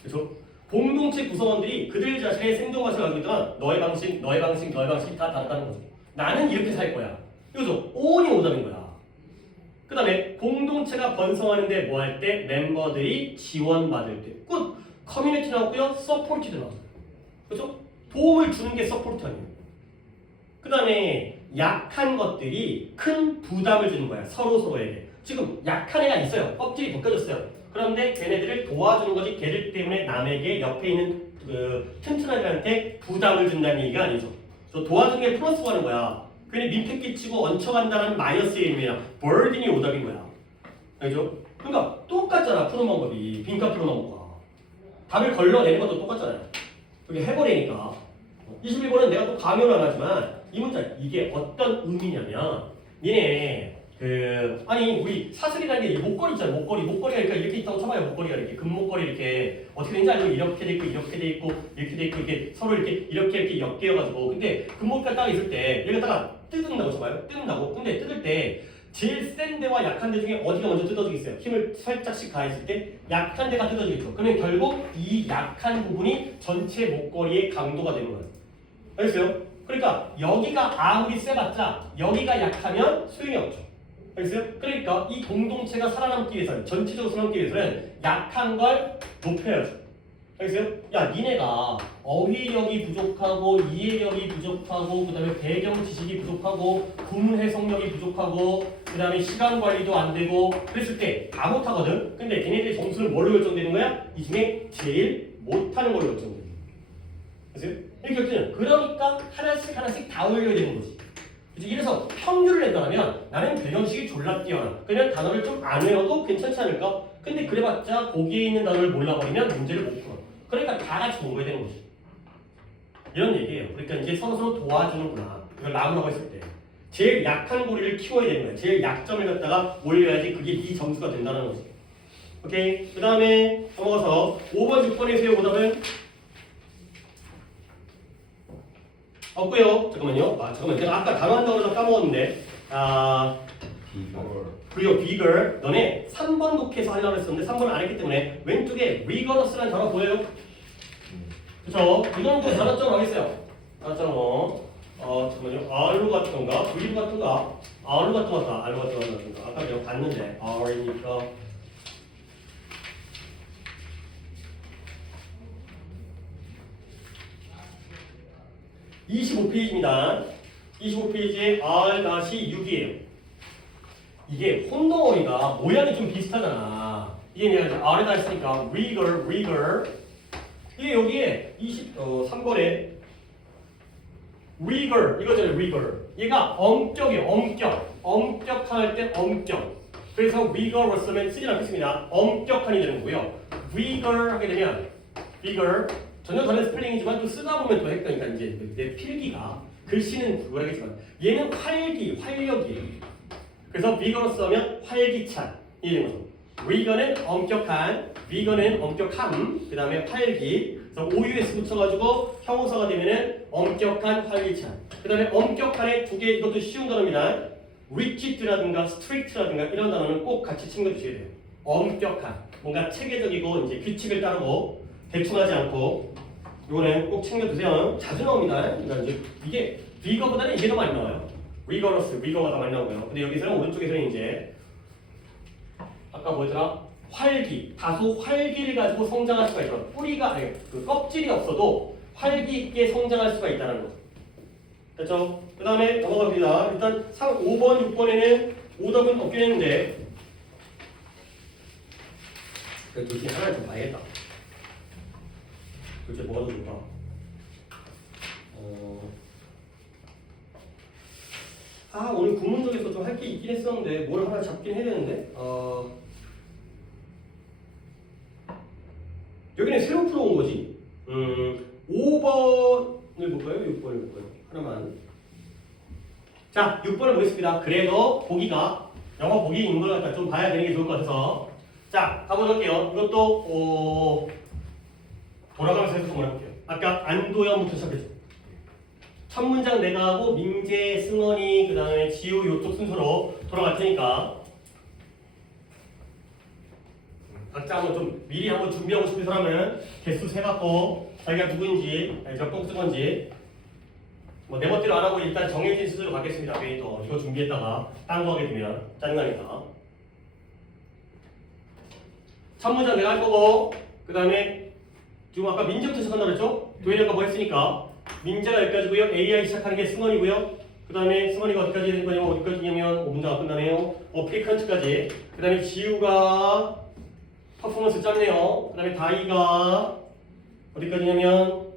그렇죠? 공동체 구성원들이 그들 자신의 생존 방식을 가지고 있다면 너의 방식 다 다르다는 거죠. 나는 이렇게 살 거야. 이거죠? 오운이 오답인 거야. 그 다음에 공동체가 번성하는데 뭐 할 때? 멤버들이 지원받을 때. 끝! 커뮤니티 나왔고요. 서포티드 나왔어요. 그렇죠? 도움을 주는 게 서포트 아니에요. 그 다음에 약한 것들이 큰 부담을 주는 거야. 서로에게. 지금 약한 애가 있어요. 껍질이 벗겨졌어요. 그런데 걔네들을 도와주는 거지 걔들 때문에 남에게 옆에 있는 그 튼튼한 애한테 부담을 준다는 얘기가 아니죠. 저 도와주는 게 플러스가 하는 거야. 괜히 민폐 끼치고 얹혀간다는 마이너스의 의미야. 버든이 오답인 거야. 알죠? 그러니까 똑같잖아. 푸는 방법이. 빈칸 푸는 방법과. 답을 걸러내는 것도 똑같잖아요. 그게 해버리니까. 21번은 내가 또 강요는 안 하지만 이 문자 이게 어떤 의미냐면 니네 아니 우리 사슬이라는 게 목걸이 있잖아요. 목걸이가 그러니까 이렇게 있다고 쳐봐요. 목걸이가 이렇게 금목걸이 이렇게 어떻게 되는지 알고 이렇게 돼 있고 이렇게 돼 있고 이렇게 돼 있고 이렇게 서로 이렇게 엮여가지고 근데 금목걸이 딱 있을 때 여기다가 뜯는다고 쳐봐요. 뜯는다고. 근데 뜯을 때 제일 센 데와 약한 데 중에 어디가 먼저 뜯어지겠어요? 힘을 살짝씩 가했을 때 약한 데가 뜯어지겠죠. 그러면 결국 이 약한 부분이 전체 목걸이의 강도가 되는 거예요. 알겠어요? 그러니까 여기가 아무리 세봤자 여기가 약하면 소용이 없죠. 알겠어요? 그러니까 이 공동체가 살아남기 위해서는 전체적으로 살아남기 위해서는 약한 걸 높여야죠. 알겠어요? 야 니네가 어휘력이 부족하고 이해력이 부족하고 그 다음에 배경 지식이 부족하고 구문 해석력이 부족하고 그 다음에 시간 관리도 안 되고 그랬을 때 다 못하거든? 근데 걔네들의 점수는 뭘로 결정되는 거야? 이 중에 제일 못하는 걸로 결정돼. 알겠어요? 이렇게 결정되는 그러니까 하나씩 다 올려야 되는 거지. 이래서 평균을 낸다면 나는 배경식이 졸라 뛰어나. 그냥 단어를 좀 안 외워도 괜찮지 않을까? 근데 그래봤자 거기에 있는 단어를 몰라버리면 문제를 못 풀어. 그러니까 다 같이 공부해야 되는 거지. 이런 얘기예요. 그러니까 이제 서로 도와주는구나. 이걸 나무라고 했을 때. 제일 약한 고리를 키워야 되는 거야. 제일 약점을 갖다가 올려야지 그게 네 점수가 된다는 거지. 오케이. 그 다음에 넘어가서 5번, 6번에서의 오답은 없고요. 잠깐만요. 잠깐만. 내가 아까 단어 한다고 해서 까먹었는데. 그리고 bigger. 너네 3번 독해서 하려고 했었는데 3번을 안 했기 때문에 왼쪽에 rigorous라는 단어 보여요? 그쵸? 이건 또 단어점 하겠어요. 단어점 잠깐만요. R로 같던가 V로 같던가 R로 같은 것 같다. R로 같은 것 같다. 아까 내가 봤는데 R이니까 25페이지입니다. 25페이지에 R-6이에요. 이게 혼덩어리가 모양이 좀 비슷하잖아. 이게 내가 R에다 했으니까 rigor. 이게 여기에 3번에 rigor 이거잖아요. rigor. 얘가 엄격이에요. 엄격할 때 엄격. 그래서 rigorous면 쓰지 않겠습니다. 엄격한이 되는 거고요. rigor 하게 되면 rigor 전혀 다른 스펠링이지만 또 쓰다 보면 더 헷갈리니까 이제 내 필기가 글씨는 그거라겠지만 얘는 활력이에요. 그래서 vigorous 하면 활기찬 이 되는 거죠. rigor는 엄격한, vigor는 엄격함, 그 다음에 활기. 그래서 OUS 붙여가지고 형용사가 되면은 엄격한, 활기찬. 그 다음에 엄격한의 두 개 이것도 쉬운 단어입니다. rigid라든가 strict라든가 이런 단어는 꼭 같이 챙겨주셔야 돼요. 엄격한, 뭔가 체계적이고 이제 규칙을 따르고 대충하지 않고 이거는 꼭 챙겨두세요. 자주 나옵니다. 그러니까 이제 이게 vigor보다는 이게 더 많이 나와요. rigor가 더 많이 나오고요. 근데 여기서는 오른쪽에서는 이제 아까 뭐였더라? 활기, 다소 활기를 가지고 성장할 수가 있다. 뿌리가 아니 그 껍질이 없어도 활기 있게 성장할 수가 있다는 거. 됐죠? 그 다음에 넘어갑니다. 일단 5번, 6번에는 오답은 없긴 했는데 그 둘 중에 하나를 좀 봐야겠다. 도대체 뭐가 더 좋을까? 오늘 국문적에서 좀 할 게 있긴 했었는데 뭘 하나 잡긴 해야 되는데 여기는 새로 풀어온 거지. 5번을 볼까요? 6번을 볼까요? 하나만. 자, 6번을 보겠습니다. 그래도 보기가 영어 보기인 걸 갖다 좀 봐야 되는 게 좋을 것 같아서 자, 가보도록 할게요. 이것도 돌아가면서 해서 한번 해볼게요. 아까 안도현부터 시작했죠. 첫 문장 내가 하고 민재, 승원이, 그 다음에 지우 요쪽 순서로 돌아갈 테니까 각자 한번 좀 미리 한번 준비하고 싶은 사람은 개수 세갖고 자기가 누구인지 몇 번 쓴 건지 뭐 내 멋대로 안 하고 일단 정해진 순서로 가겠습니다. 괜히 또 이거 준비했다가 딴 거 하게 되면 짜증나니까. 첫 문장 내가 할 거고 그 다음에 지금 아까 민재부터 시작한다고 그랬죠? 도현이 아까 뭐 했으니까 민재가 여기까지고요. AI 시작하는 게 승원이고요. 그 다음에 승원이가 어디까지 되는 거냐면 어디까지냐면 5문장 끝나네요. 어플리칸트까지. 그 다음에 지우가 퍼포먼스 짰네요. 그 다음에 다이가 어디까지냐면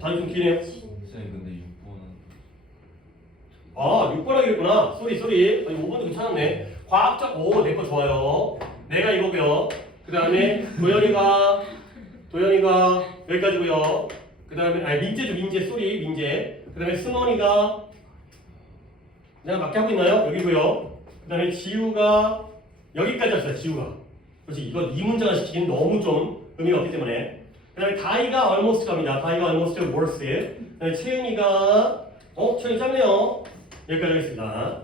다이 좀 기네요. 선생님 근데 6번은 6번 하기로 쏘리. 아니 5번도 괜찮았네. 과학적 내 거 좋아요. 내가 이거고요. 그 다음에 도현이가 여기까지고요. 그 다음에 민재. 그 다음에 승원이가 내가 맞게 하고 있나요? 여기고요. 그 다음에 지우가 여기까지 왔어요. 지우가. 그렇지. 이거 이 문장을 시키기는 너무 좀 의미가 없기 때문에. 그 다음에 다이가 almost 갑니다. 다이가 almost worse. 그 다음에 채윤이가 채윤이 짧네요. 여기까지 하겠습니다.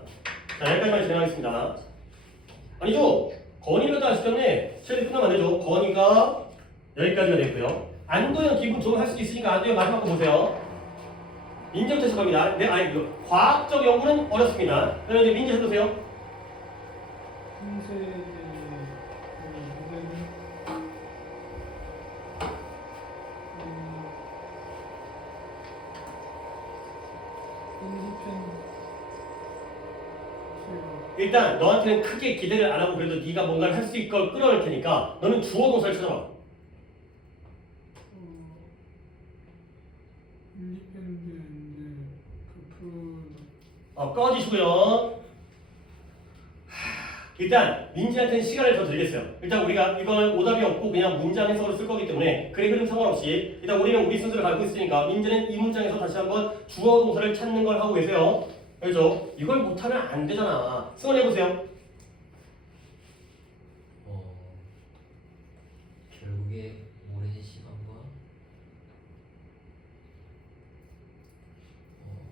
자, 여기까지만 진행하겠습니다. 아니죠? 건이가 다 시켰네. 채윤이 끝나면 안 되죠. 건이가 여기까지가 됐고요. 안도현 기분 좋으면 할 수도 있으니까 안도현 마지막 거 보세요. 민재부터 시작합니다. 과학적 연구는 어렵습니다. 그러면 이제 민재 해보세요. 일단 너한테는 크게 기대를 안 하고 그래도 네가 뭔가를 할 수 있을 걸 끌어낼 테니까 너는 주어 동사를 찾아봐. 꺼지시고요. 일단 민지한테는 시간을 더 드리겠어요. 일단 우리가 이거는 오답이 없고 그냥 문장 해석으로 쓸 거기 때문에 글의 흐름 상관없이 일단 우리는 우리 순서를 밟고 있으니까 민지는 이 문장에서 다시 한번 주어 동사를 찾는 걸 하고 계세요. 그렇죠? 이걸 못하면 안 되잖아. 승원 해보세요. 결국에 오랜 시간과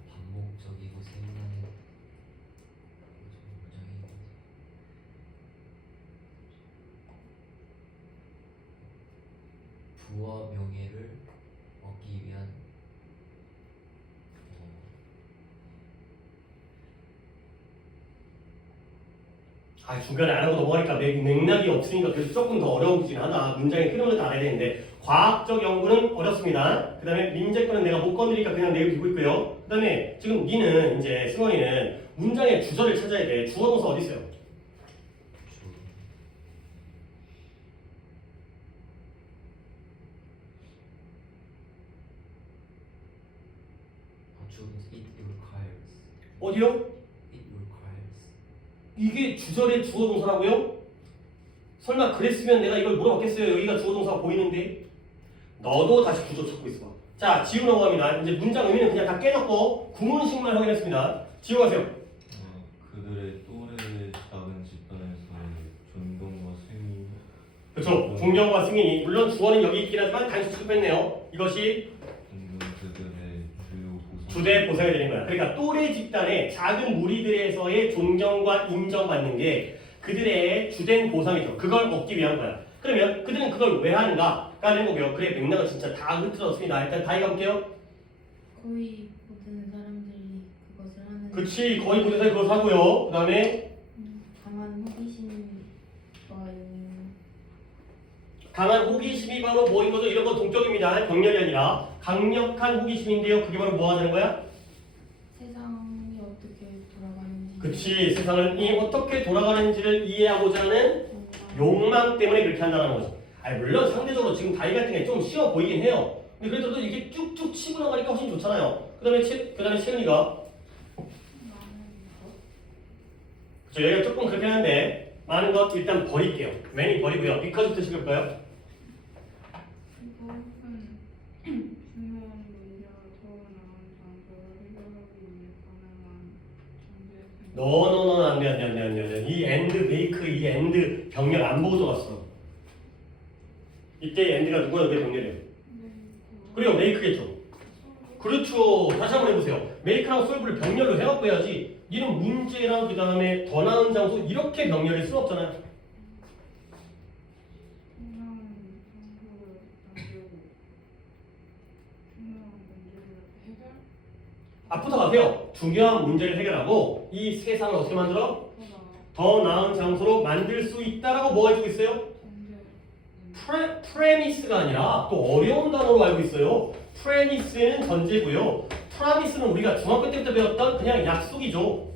반복적이고 세분화된 문장이 부와 명예를 얻기 위한 중간에 안 하고 넘어가니까 맥락이 없으니까 그래서 조금 더 어려우긴 하다. 문장의 흐름을 다 알아야 되는데 과학적 연구는 어렵습니다. 그 다음에 민재권은 내가 못 건드리니까 그냥 내비두고 있고요. 그 다음에 지금 니는 이제 승원이는 문장의 주절을 찾아야 돼. 주어 동사 어디 있어요? it requires 어디요? it requires 이게 주절의 주어 동사라고요? 설마 그랬으면 내가 이걸 물어봤겠어요? 여기가 주어 동사가 보이는데 너도 다시 구조 찾고 있어. 자, 지우 넘어갑니다. 이제 문장 의미는 그냥 다 깨졌고 구문식만 확인했습니다. 지우하세요. 그들의 또래 작은 집단에서의 존경과 승리. 그렇죠. 존경과 승인이 물론 주어는 여기 있긴 하지만 단수 취급했네요. 이것이 그들의 주요 보상. 주대 보상이 되는 거야. 그러니까 또래 집단의 작은 무리들에서의 존경과 인정받는 게 그들의 주된 보상이죠. 그걸 얻기 위한 거야. 그러면 그들은 그걸 왜 하는가? 까는 거고요. 그래 맥락은 진짜 다 흐트러졌습니다. 일단 다시 가볼게요. 거의 모든 사람들이 그것을 하는 그치, 거의 모든 사람이 그걸 하고요. 그 다음에 강한 호기심과 강한 호기심이 바로 뭐인 거죠? 이런 건 동적입니다. 병렬이 아니라 강력한 호기심인데요. 그게 바로 뭐 하는 거야? 세상이 어떻게 돌아가는지 그치, 세상이 어떻게 돌아가는지를 이해하고자 하는 욕망 때문에 그렇게 한다는 거죠. 물론 상대적으로 지금 다이 같은 게 좀 쉬워 보이긴 해요. 근데 그래도 이게 쭉쭉 치고 나가니까 훨씬 좋잖아요. 그 다음에 채은이가 그쵸, 얘가 조금 그렇게 하는데 많은 것 일단 버릴게요. 많이 버리고요. 비커즈부터 시킬까요? 이것은 중요한 문제와 더 나은 장소를 해결하기 위해 가능한 존재. 너너너 안돼. 이 엔드 메이크 이 엔드 병렬 안 보고 들어갔어. 이때 엔드가 누구야? 왜 병렬이에요? 그래요, 메이크겠죠. 그렇죠. 다시 한번 해보세요. 메이크랑 솔브를 병렬로 해갖고 해야지. 니는 문제랑 그 다음에 더 나은 장소 이렇게 병렬일 수 없잖아요. 중요한 장소를 만들고 중요한 문제를 해결. 앞부터 가세요. 중요한 문제를 해결하고 이 세상을 어떻게 만들어? 더 나은 장소로 만들 수 있다라고 뭐 해주고 있어요? 프레미스가 아니라 또 어려운 단어로 알고 있어요. 프레미스는 전제고요. 프라미스는 우리가 중학교 때부터 배웠던 그냥 약속이죠.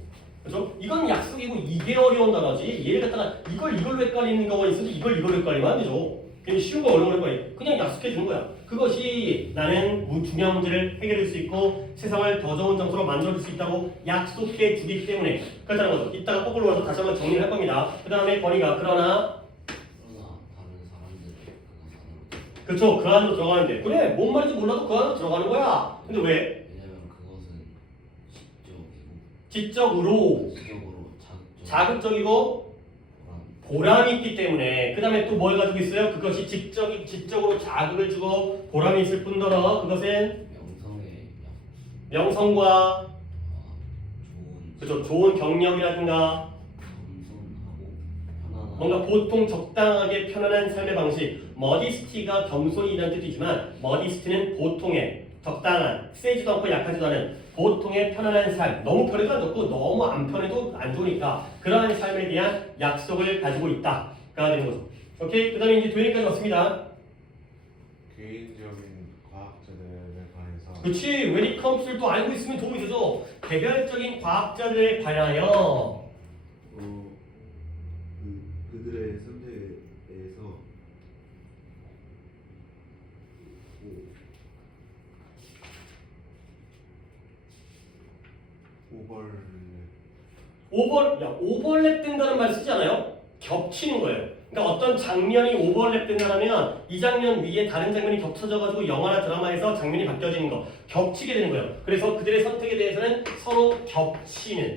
그렇죠? 이건 약속이고 이게 어려운 단어지. 얘를 갖다가 이걸로 헷갈리는 경우가 있어도 이걸로 헷갈리면 안 되죠. 그냥 쉬운 거 어려운 거 헷갈려. 그냥 약속해 주는 거야. 그것이 나는 중요한 문제를 해결할 수 있고 세상을 더 좋은 장소로 만들어줄 수 있다고 약속해 주기 때문에 그렇다는 거죠. 이따가 거꾸로 와서 다시 한번 정리를 할 겁니다. 그 다음에 건이가 그러나 다른 사람들을 그 안으로 그쵸, 그 안으로 들어가는데 그래 뭔 말인지 몰라도 그 안으로 들어가는 거야. 근데 왜? 왜냐면 그것은 지적으로 지적으로 자극적이고 보람이 있기 때문에 그 다음에 또 뭘 가지고 있어요? 그것이 지적으로 자극을 주고 보람이 있을 뿐더러 그것은 명성의 명성과 좋은 그쵸, 좋은 경력이라든가 겸손하고 편안한 뭔가 보통 적당하게 편안한 삶의 방식 머디스티가 겸손이라는 뜻이지만 머디스티는 보통의 적당한 세지도 않고 약하지도 않은 보통의 편안한 삶 너무 편해도 안 좋고 너무 안 편해도 안 좋으니까 그러한 삶에 대한 약속을 가지고 있다가 되는 거죠. 오케이? 그 다음에 이제 도형까지 왔습니다. 개인적인 과학자들에 관해서 그치, 웨리 컴퓨터를 또 알고 있으면 도움이 되죠. 개별적인 과학자들에 관하여 그들의 선택에서 오벌 오버랩 된다는 말 쓰지 않아요? 겹치는 거예요. 그러니까 어떤 장면이 오버랩 된다면 이 장면 위에 다른 장면이 겹쳐져가지고 영화나 드라마에서 장면이 바뀌어지는 거, 겹치게 되는 거예요. 그래서 그들의 선택에 대해서는 서로 겹치는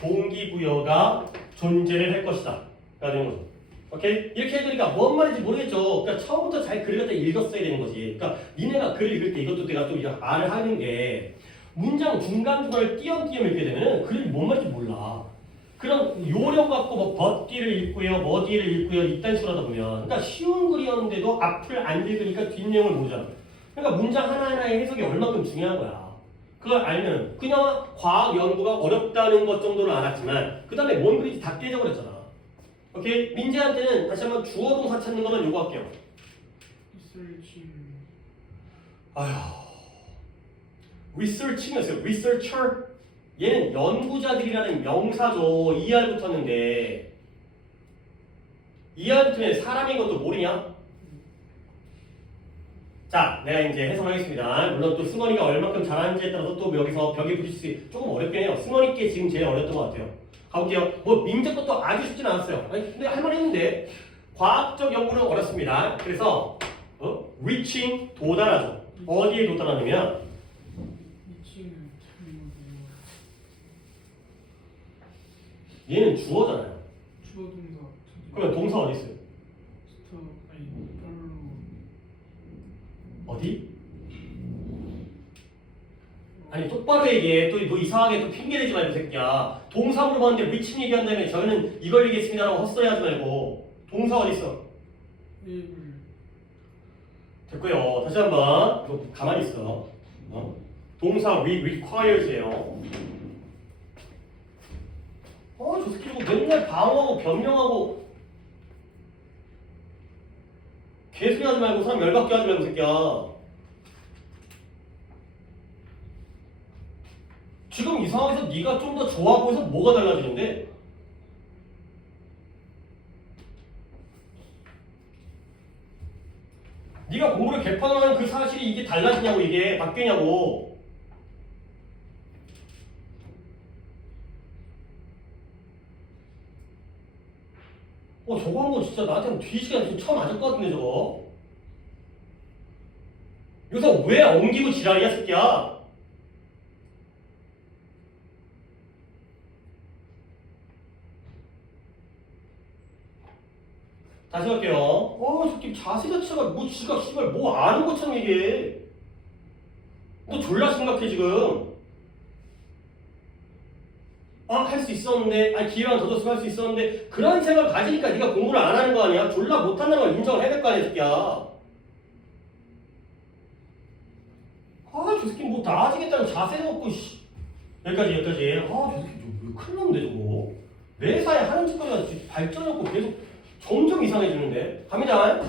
동기부여가 존재를 할 것이다. 라는 거죠. 오케이? 이렇게 해주니까 뭔 말인지 모르겠죠. 그러니까 처음부터 잘 글을 갖다 읽었어야 되는 거지. 그러니까 니네가 글을 읽을 때 이것도 내가 또 이제 말을 하는 게 문장 중간중간을 띄엄띄엄 읽게 되면 글이 뭔 말인지 몰라. 그런 요령 갖고 뭐 버뒤를 읽고요, 머뒤를 읽고요, 이딴 식으로 하다 보면 그러니까 쉬운 글이었는데도 앞을 안 읽으니까 뒷내용을 모르잖아. 그러니까 문장 하나하나의 해석이 얼마큼 중요한 거야. 그걸 알면 그냥 과학 연구가 어렵다는 것 정도는 알았지만 그 다음에 뭔 글인지 다 깨져버렸잖아. 오케이? 민재한테는 다시 한번 주어 동사 찾는 거만 요구 할게요. 리서칭. researching이었어요. researcher. 얘는 연구자들이라는 명사죠. ER 붙었는데 ER 붙으면 사람인 것도 모르냐? 자, 내가 이제 해석하겠습니다. 물론 또 승원이가 얼마큼 잘하는지에 따라서 또 여기서 벽에 부딪힐 수 조금 어렵긴 해요. 승원이께 지금 제일 어려웠던 것 같아요. 가볼게요. 뭐 민재 것도 아주 쉽진 않았어요. 아니, 근데 할만했는데 과학적 연구는 어렵습니다. 그래서 reaching 도달하죠. 어디에 도달하냐면 리칭을 찾는 얘는 주어잖아요. 거고 주어 동사 찾는 그러면 동사 어디 있어요? 스톱 아니 별로 어디? 아니 똑바로 얘기해. 또 너 이상하게 또 핑계 대지 말고 새끼야. 동사 물어봤는데 reaching 얘기한 다음에 저희는 이걸 얘기했습니다라고 헛소리 하지 말고 동사 어디 있어? able 됐고요. 다시 한번 이거 가만히 있어. 동사 requires예요. 저 새끼 이거 맨날 방어하고 변명하고 개소리 하지 말고 사람 열받게 하지 말고 새끼야. 지금 이 상황에서 네가 좀 더 좋아 보여서 뭐가 달라지는데? 네가 공부를 개판하는 그 사실이 이게 달라지냐고 이게 바뀌냐고. 저거 한 거 진짜 나한테는 뒤지게 좀 처음 맞을 것 같은데 저거. 여기서 왜 엉기고 지랄이야 새끼야. 다시 할게요. 새끼 자세 자체가 뭐 지가 씨발 뭐 아는 것처럼 얘기해. 너 졸라 심각해 지금. 할 수 있었는데, 기회만 더 줬으면 할 수 있었는데 그런 생각을 가지니까 네가 공부를 안 하는 거 아니야? 졸라 못한다는 걸 인정을 해야 될 거 아니야 새끼야. 저 새끼 뭐 나아지겠다는 자세도 없고 씨. 여기까지. 저 새끼 왜 큰일 났는데 저거. 매사에 하는 짓거리가 발전이 없고 계속 점점 이상해지는데. 갑니다.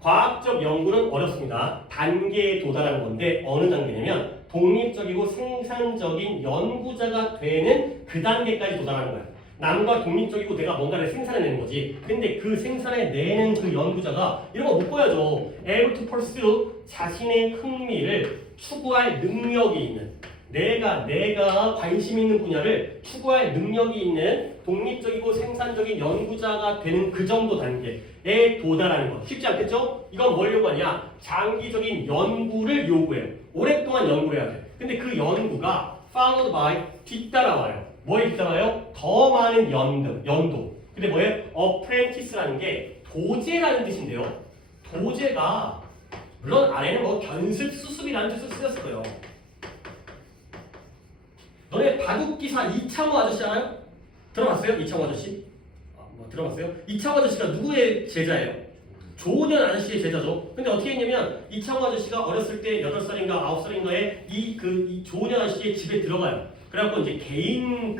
과학적 연구는 어렵습니다. 단계에 도달하는 건데 어느 단계냐면 독립적이고 생산적인 연구자가 되는 그 단계까지 도달하는 거야. 남과 독립적이고 내가 뭔가를 생산해내는 거지. 근데 그 생산해내는 그 연구자가 이런 거 못 보여줘. able to pursue 자신의 흥미를 추구할 능력이 있는 내가 관심 있는 분야를 추구할 능력이 있는 독립적이고 생산적인 연구자가 되는 그 정도 단계에 도달하는 것. 쉽지 않겠죠? 이건 뭘 요구하냐? 장기적인 연구를 요구해요. 오랫동안 연구를 해야 돼. 근데 그 연구가 followed by 뒤따라와요. 뭐에 뒤따라와요? 더 많은 연도. 근데 뭐예요? apprentice라는 게 도제라는 뜻인데요. 도제가 물론 안에는 뭐 견습, 수습이라는 뜻을 쓰였을 거예요. 너네 바둑기사 이창호 아저씨 알아요? 들어봤어요? 이창호 아저씨? 들어봤어요? 이창호 아저씨가 누구의 제자예요? 조은현 아저씨의 제자죠. 근데 어떻게 했냐면 이창호 아저씨가 어렸을 때 8살인가 9살인가에 이 조은현 아저씨의 집에 들어가요. 그래갖고 이제 개인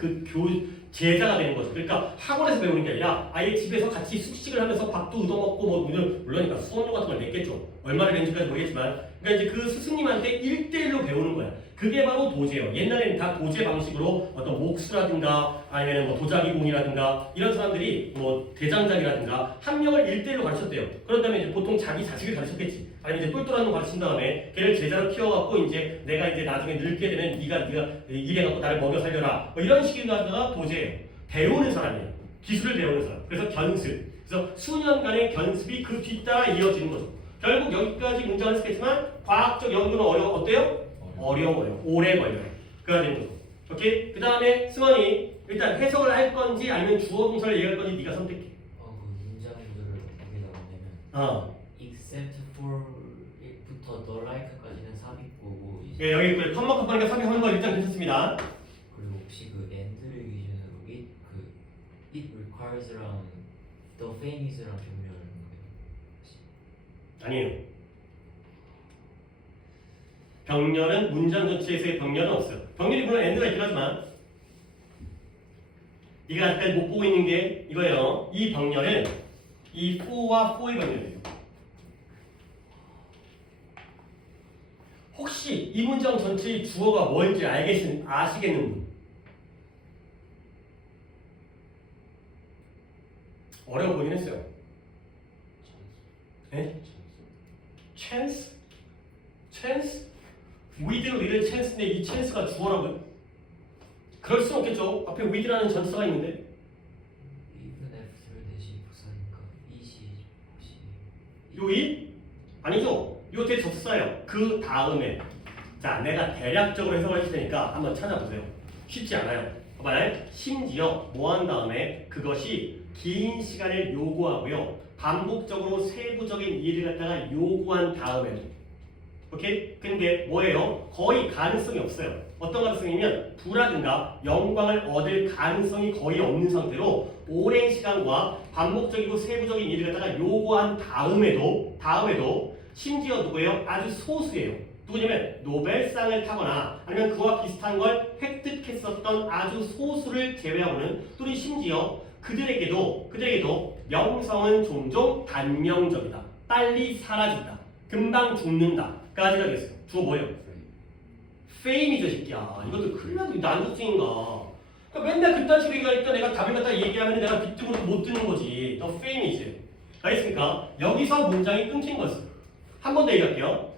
제자가 되는 거죠. 그러니까 학원에서 배우는 게 아니라 아예 집에서 같이 숙식을 하면서 밥도 얻어먹고 물론 수업료 같은 걸 냈겠죠. 얼마를 낸지까지 모르겠지만 그러니까 이제 그 스승님한테 1대1로 배우는 거야. 그게 바로 도제예요. 옛날에는 다 도제 방식으로 어떤 목수라든가 아니면 뭐 도자기공이라든가 이런 사람들이 뭐 대장장이라든가 한 명을 1대1로 가르쳤대요. 그런 다음에 이제 보통 자기 자식을 가르쳤겠지. 아니면 이제 똘똘한 놈 가르친 다음에 걔를 제자로 키워갖고 이제 내가 이제 나중에 늙게 되면 네가 일해갖고 나를 먹여 살려라. 뭐 이런 식으로 하다가 도제예요. 배우는 사람이에요. 기술을 배우는 사람. 그래서 견습. 그래서 수년간의 견습이 그 뒤따라 이어지는 거죠. 결국 여기까지 문장을 쓰겠지만 과학적 연구는 어때요? 어려워요. 오래 걸려요. 그래야 되는 거죠. 오케이? 그 다음에 승원이 일단 해석을 할 건지 아니면 주어 동사를 얘기할 건지 네가 선택해. 그 문장 구조를 어떻게 나오냐면 except for부터 the like까지는 삽입고고 이제 예, 여기 그 컴마 컴마니까 삽입하는 거 일단 괜찮습니다. 그리고 혹시 그 and를 기준으로 it requires랑 the famous랑 병렬하는 거예요? 아니에요. 병렬은 문장 전체에서의 병렬은 없어요. 병렬이 물론 end가 있긴 하지만 네가 아직까지 못 보고 있는 게 이거예요. 이 병렬은 이 for와 for의 병렬이에요. 혹시 이 문장 전체의 주어가 뭔지 아시겠는 분? 어려워 보긴 했어요. 네? chance? chance? with little chance인데 이 chance가 주어라고요? 그럴 수 없겠죠. 앞에 with라는 전치사가 있는데 even after 대신 부사니까 이시 혹시 요 it? 아니죠. 요 뒤에 접사예요. 그 다음에 자 내가 대략적으로 해석을 해줄 테니까 한번 찾아보세요. 쉽지 않아요. 봐봐요. 심지어 뭐 한 다음에 그것이 긴 시간을 요구하고요. 반복적으로 세부적인 일을 갖다가 요구한 다음에도 오케이? 근데 뭐예요? 거의 가능성이 없어요. 어떤 가능성이면 부라든가 영광을 얻을 가능성이 거의 없는 상태로 오랜 시간과 반복적이고 세부적인 일을 갖다가 요구한 다음에도 심지어 누구예요? 아주 소수예요. 누구냐면 노벨상을 타거나 아니면 그와 비슷한 걸 획득했었던 아주 소수를 제외하고는 또는 심지어 그들에게도 명성은 종종 단명적이다. 빨리 사라진다. 금방 죽는다. 까지가 되겠어요. 주어 뭐예요? fame이죠, 새끼야. 이것도 큰일 나도 난국증인가. 그러니까 맨날 그딴 소리가 있다 내가 답을 갖다 얘기하면 내가 빗등으로 못 듣는 거지. 너 fame이지. 알겠습니까? 여기서 문장이 끊긴 것은 한 번 더 얘기할게요.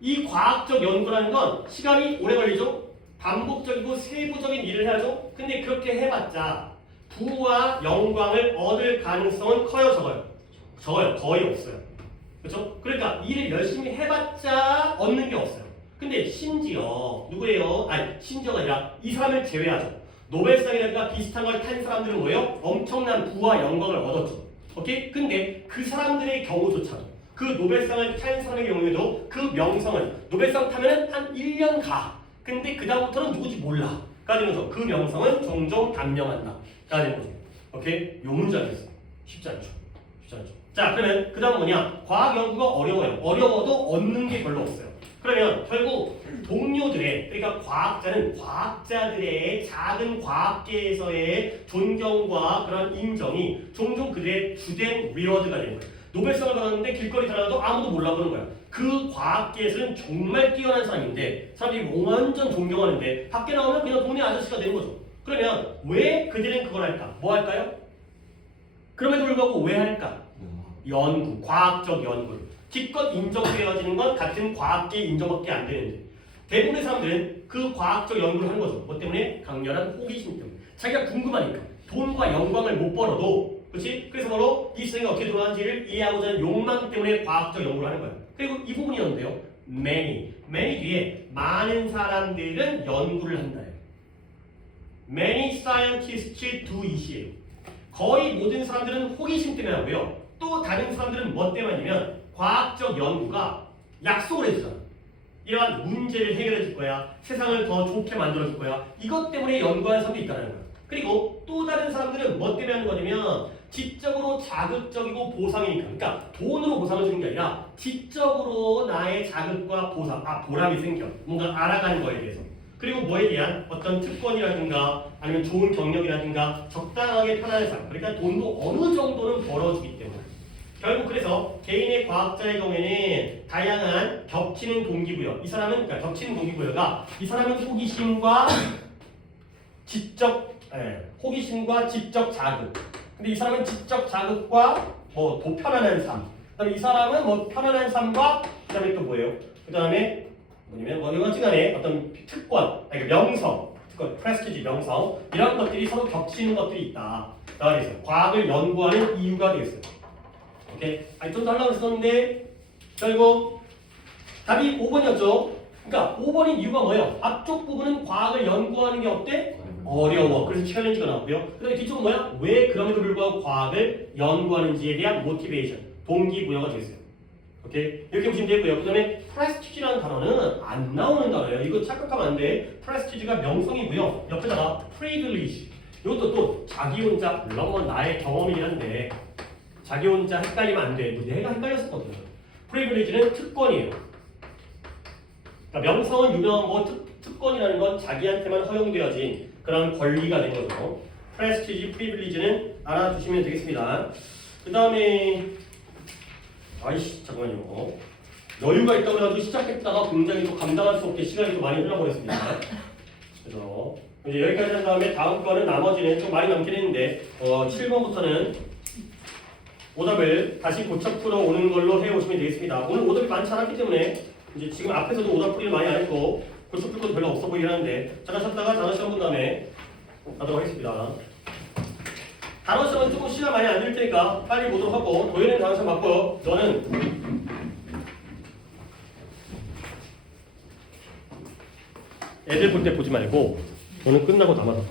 이 과학적 연구라는 건 시간이 오래 걸리죠? 반복적이고 세부적인 일을 해야죠? 근데 그렇게 해봤자 부와 영광을 얻을 가능성은 커요, 적어요? 적어요. 거의 없어요. 그렇죠? 그러니까 일을 열심히 해봤자 얻는 게 없어요. 근데 심지어 누구예요? 아니 심지어가 아니라 이 사람을 제외하죠. 노벨상이라든가 비슷한 걸 탄 사람들은 뭐예요? 엄청난 부와 영광을 얻었죠. 오케이? 근데 그 사람들의 경우조차도 그 노벨상을 탄 사람의 경우에도 그 명성은 노벨상 타면은 한 1년 가. 근데 그 다음부터는 누구지 몰라. 까지면서 그 명성은 종종 단명한다. 까지는 거죠. 오케이? 요 문장이었어. 쉽지 않죠. 자, 그러면 그 다음 뭐냐? 과학 연구가 어려워요. 어려워도 얻는 게 별로 없어요. 그러면 결국 동료들의, 그러니까 과학자들의 작은 과학계에서의 존경과 그런 인정이 종종 그들의 주된 리워드가 되는 거예요. 노벨상을 받았는데 길거리 지나가도 아무도 몰라보는 거야. 그 과학계에서는 정말 뛰어난 사람인데 사람들이 완전 존경하는데 밖에 나오면 그냥 동네 아저씨가 되는 거죠. 그러면 왜 그들은 그걸 할까? 뭐 할까요? 그럼에도 불구하고 왜 할까? 연구, 과학적 연구를 기껏 인정되어지는 건 같은 과학계 인정밖에 안 되는데 대부분의 사람들은 그 과학적 연구를 하는 거죠. 뭐 때문에? 강렬한 호기심 때문에. 자기가 궁금하니까. 돈과 영광을 못 벌어도 그렇지? 그래서 바로 이 세상이 어떻게 돌아가는지를 이해하고자 하는 욕망 때문에 과학적 연구를 하는 거예요. 그리고 이 부분이었는데요. many 뒤에 많은 사람들은 연구를 한다. Many scientists do 이시에요. 거의 모든 사람들은 호기심 때문에 하고요. 또 다른 사람들은 뭐 때문이냐면 과학적 연구가 약속을 해주잖아. 이러한 문제를 해결해 줄 거야. 세상을 더 좋게 만들어 줄 거야. 이것 때문에 연구하는 사람도 있다는 거야. 그리고 또 다른 사람들은 뭐 때문에 하는 거냐면 지적으로 자극적이고 보상이니까. 그러니까 돈으로 보상을 주는 게 아니라 지적으로 나의 자극과 보상, 보람이 생겨. 뭔가 알아가는 거에 대해서. 그리고 뭐에 대한 어떤 특권이라든가 아니면 좋은 경력이라든가 적당하게 편안한 삶. 그러니까 돈도 어느 정도는 벌어주기 때문에. 결국 그래서 개인의 과학자의 경우에는 다양한 겹치는 동기부여. 이 사람은 그러니까 겹치는 동기부여가 이 사람은 호기심과 지적 자극. 근데 이 사람은 지적 자극과 뭐 더 편안한 삶. 그다음에 이 사람은 뭐 편안한 삶과 그다음에 또 뭐예요? 그다음에 뭐냐면 뭐 어쨌간에 어떤 특권, 명성, 특권, 프레스티지, 명성 이런 것들이 서로 겹치는 것들이 있다. 나와 있어요. 과학을 연구하는 이유가 되겠어요. 오케이? 아니 좀 더 하려고 했었는데 결국 답이 5번이었죠. 그러니까 5번인 이유가 뭐예요? 앞쪽 부분은 과학을 연구하는 게 어때? 어려워. 그래서 챌린지가 나왔고요. 그 다음에 뒤쪽은 뭐야? 왜 그럼에도 불구하고 과학을 연구하는지에 대한 모티베이션, 동기부여가 되겠어요. 오케이? 이렇게 보시면 되고요. 그 다음에 프레스티지라는 단어는 안 나오는 단어예요. 이거 착각하면 안 돼. 프레스티지가 명성이고요. 옆에다가 프리빌리지. 이것도 또 자기 혼자, 물론 뭐 나의 경험이긴 한데 자기 혼자 헷갈리면 안 돼. 뭐 내가 헷갈렸었거든요. 프리빌리지는 특권이에요. 그러니까 명성은 유명한 거, 특권이라는 건 자기한테만 허용되어진 그런 권리가 된 거죠. 프레스티지, 프리빌리지는 알아두시면 되겠습니다. 그 다음에 아이씨 잠깐만요. 여유가 있다고 해가지고 시작했다가 굉장히 또 감당할 수 없게 시간이 또 많이 흘러버렸습니다. 그래서 이제 여기까지 한 다음에 다음 거는 나머지는 좀 많이 남긴 했는데 7번부터는 오답을 다시 고쳐 풀어 오는 걸로 해오시면 되겠습니다. 오늘 오답이 많지 않았기 때문에 이제 지금 앞에서도 오답 풀이를 많이 안 했고 고쳐 풀 것도 별로 없어 보이긴 하는데 잠깐 쉬었다가 단어 시험 본 다음에 가도록 하겠습니다. 단어 시험은 조금 시간 많이 안 들 테니까 빨리 보도록 하고 도현이는 단어 시험 받고 너는 애들 볼 때 보지 말고 너는 끝나고 남아서 봐.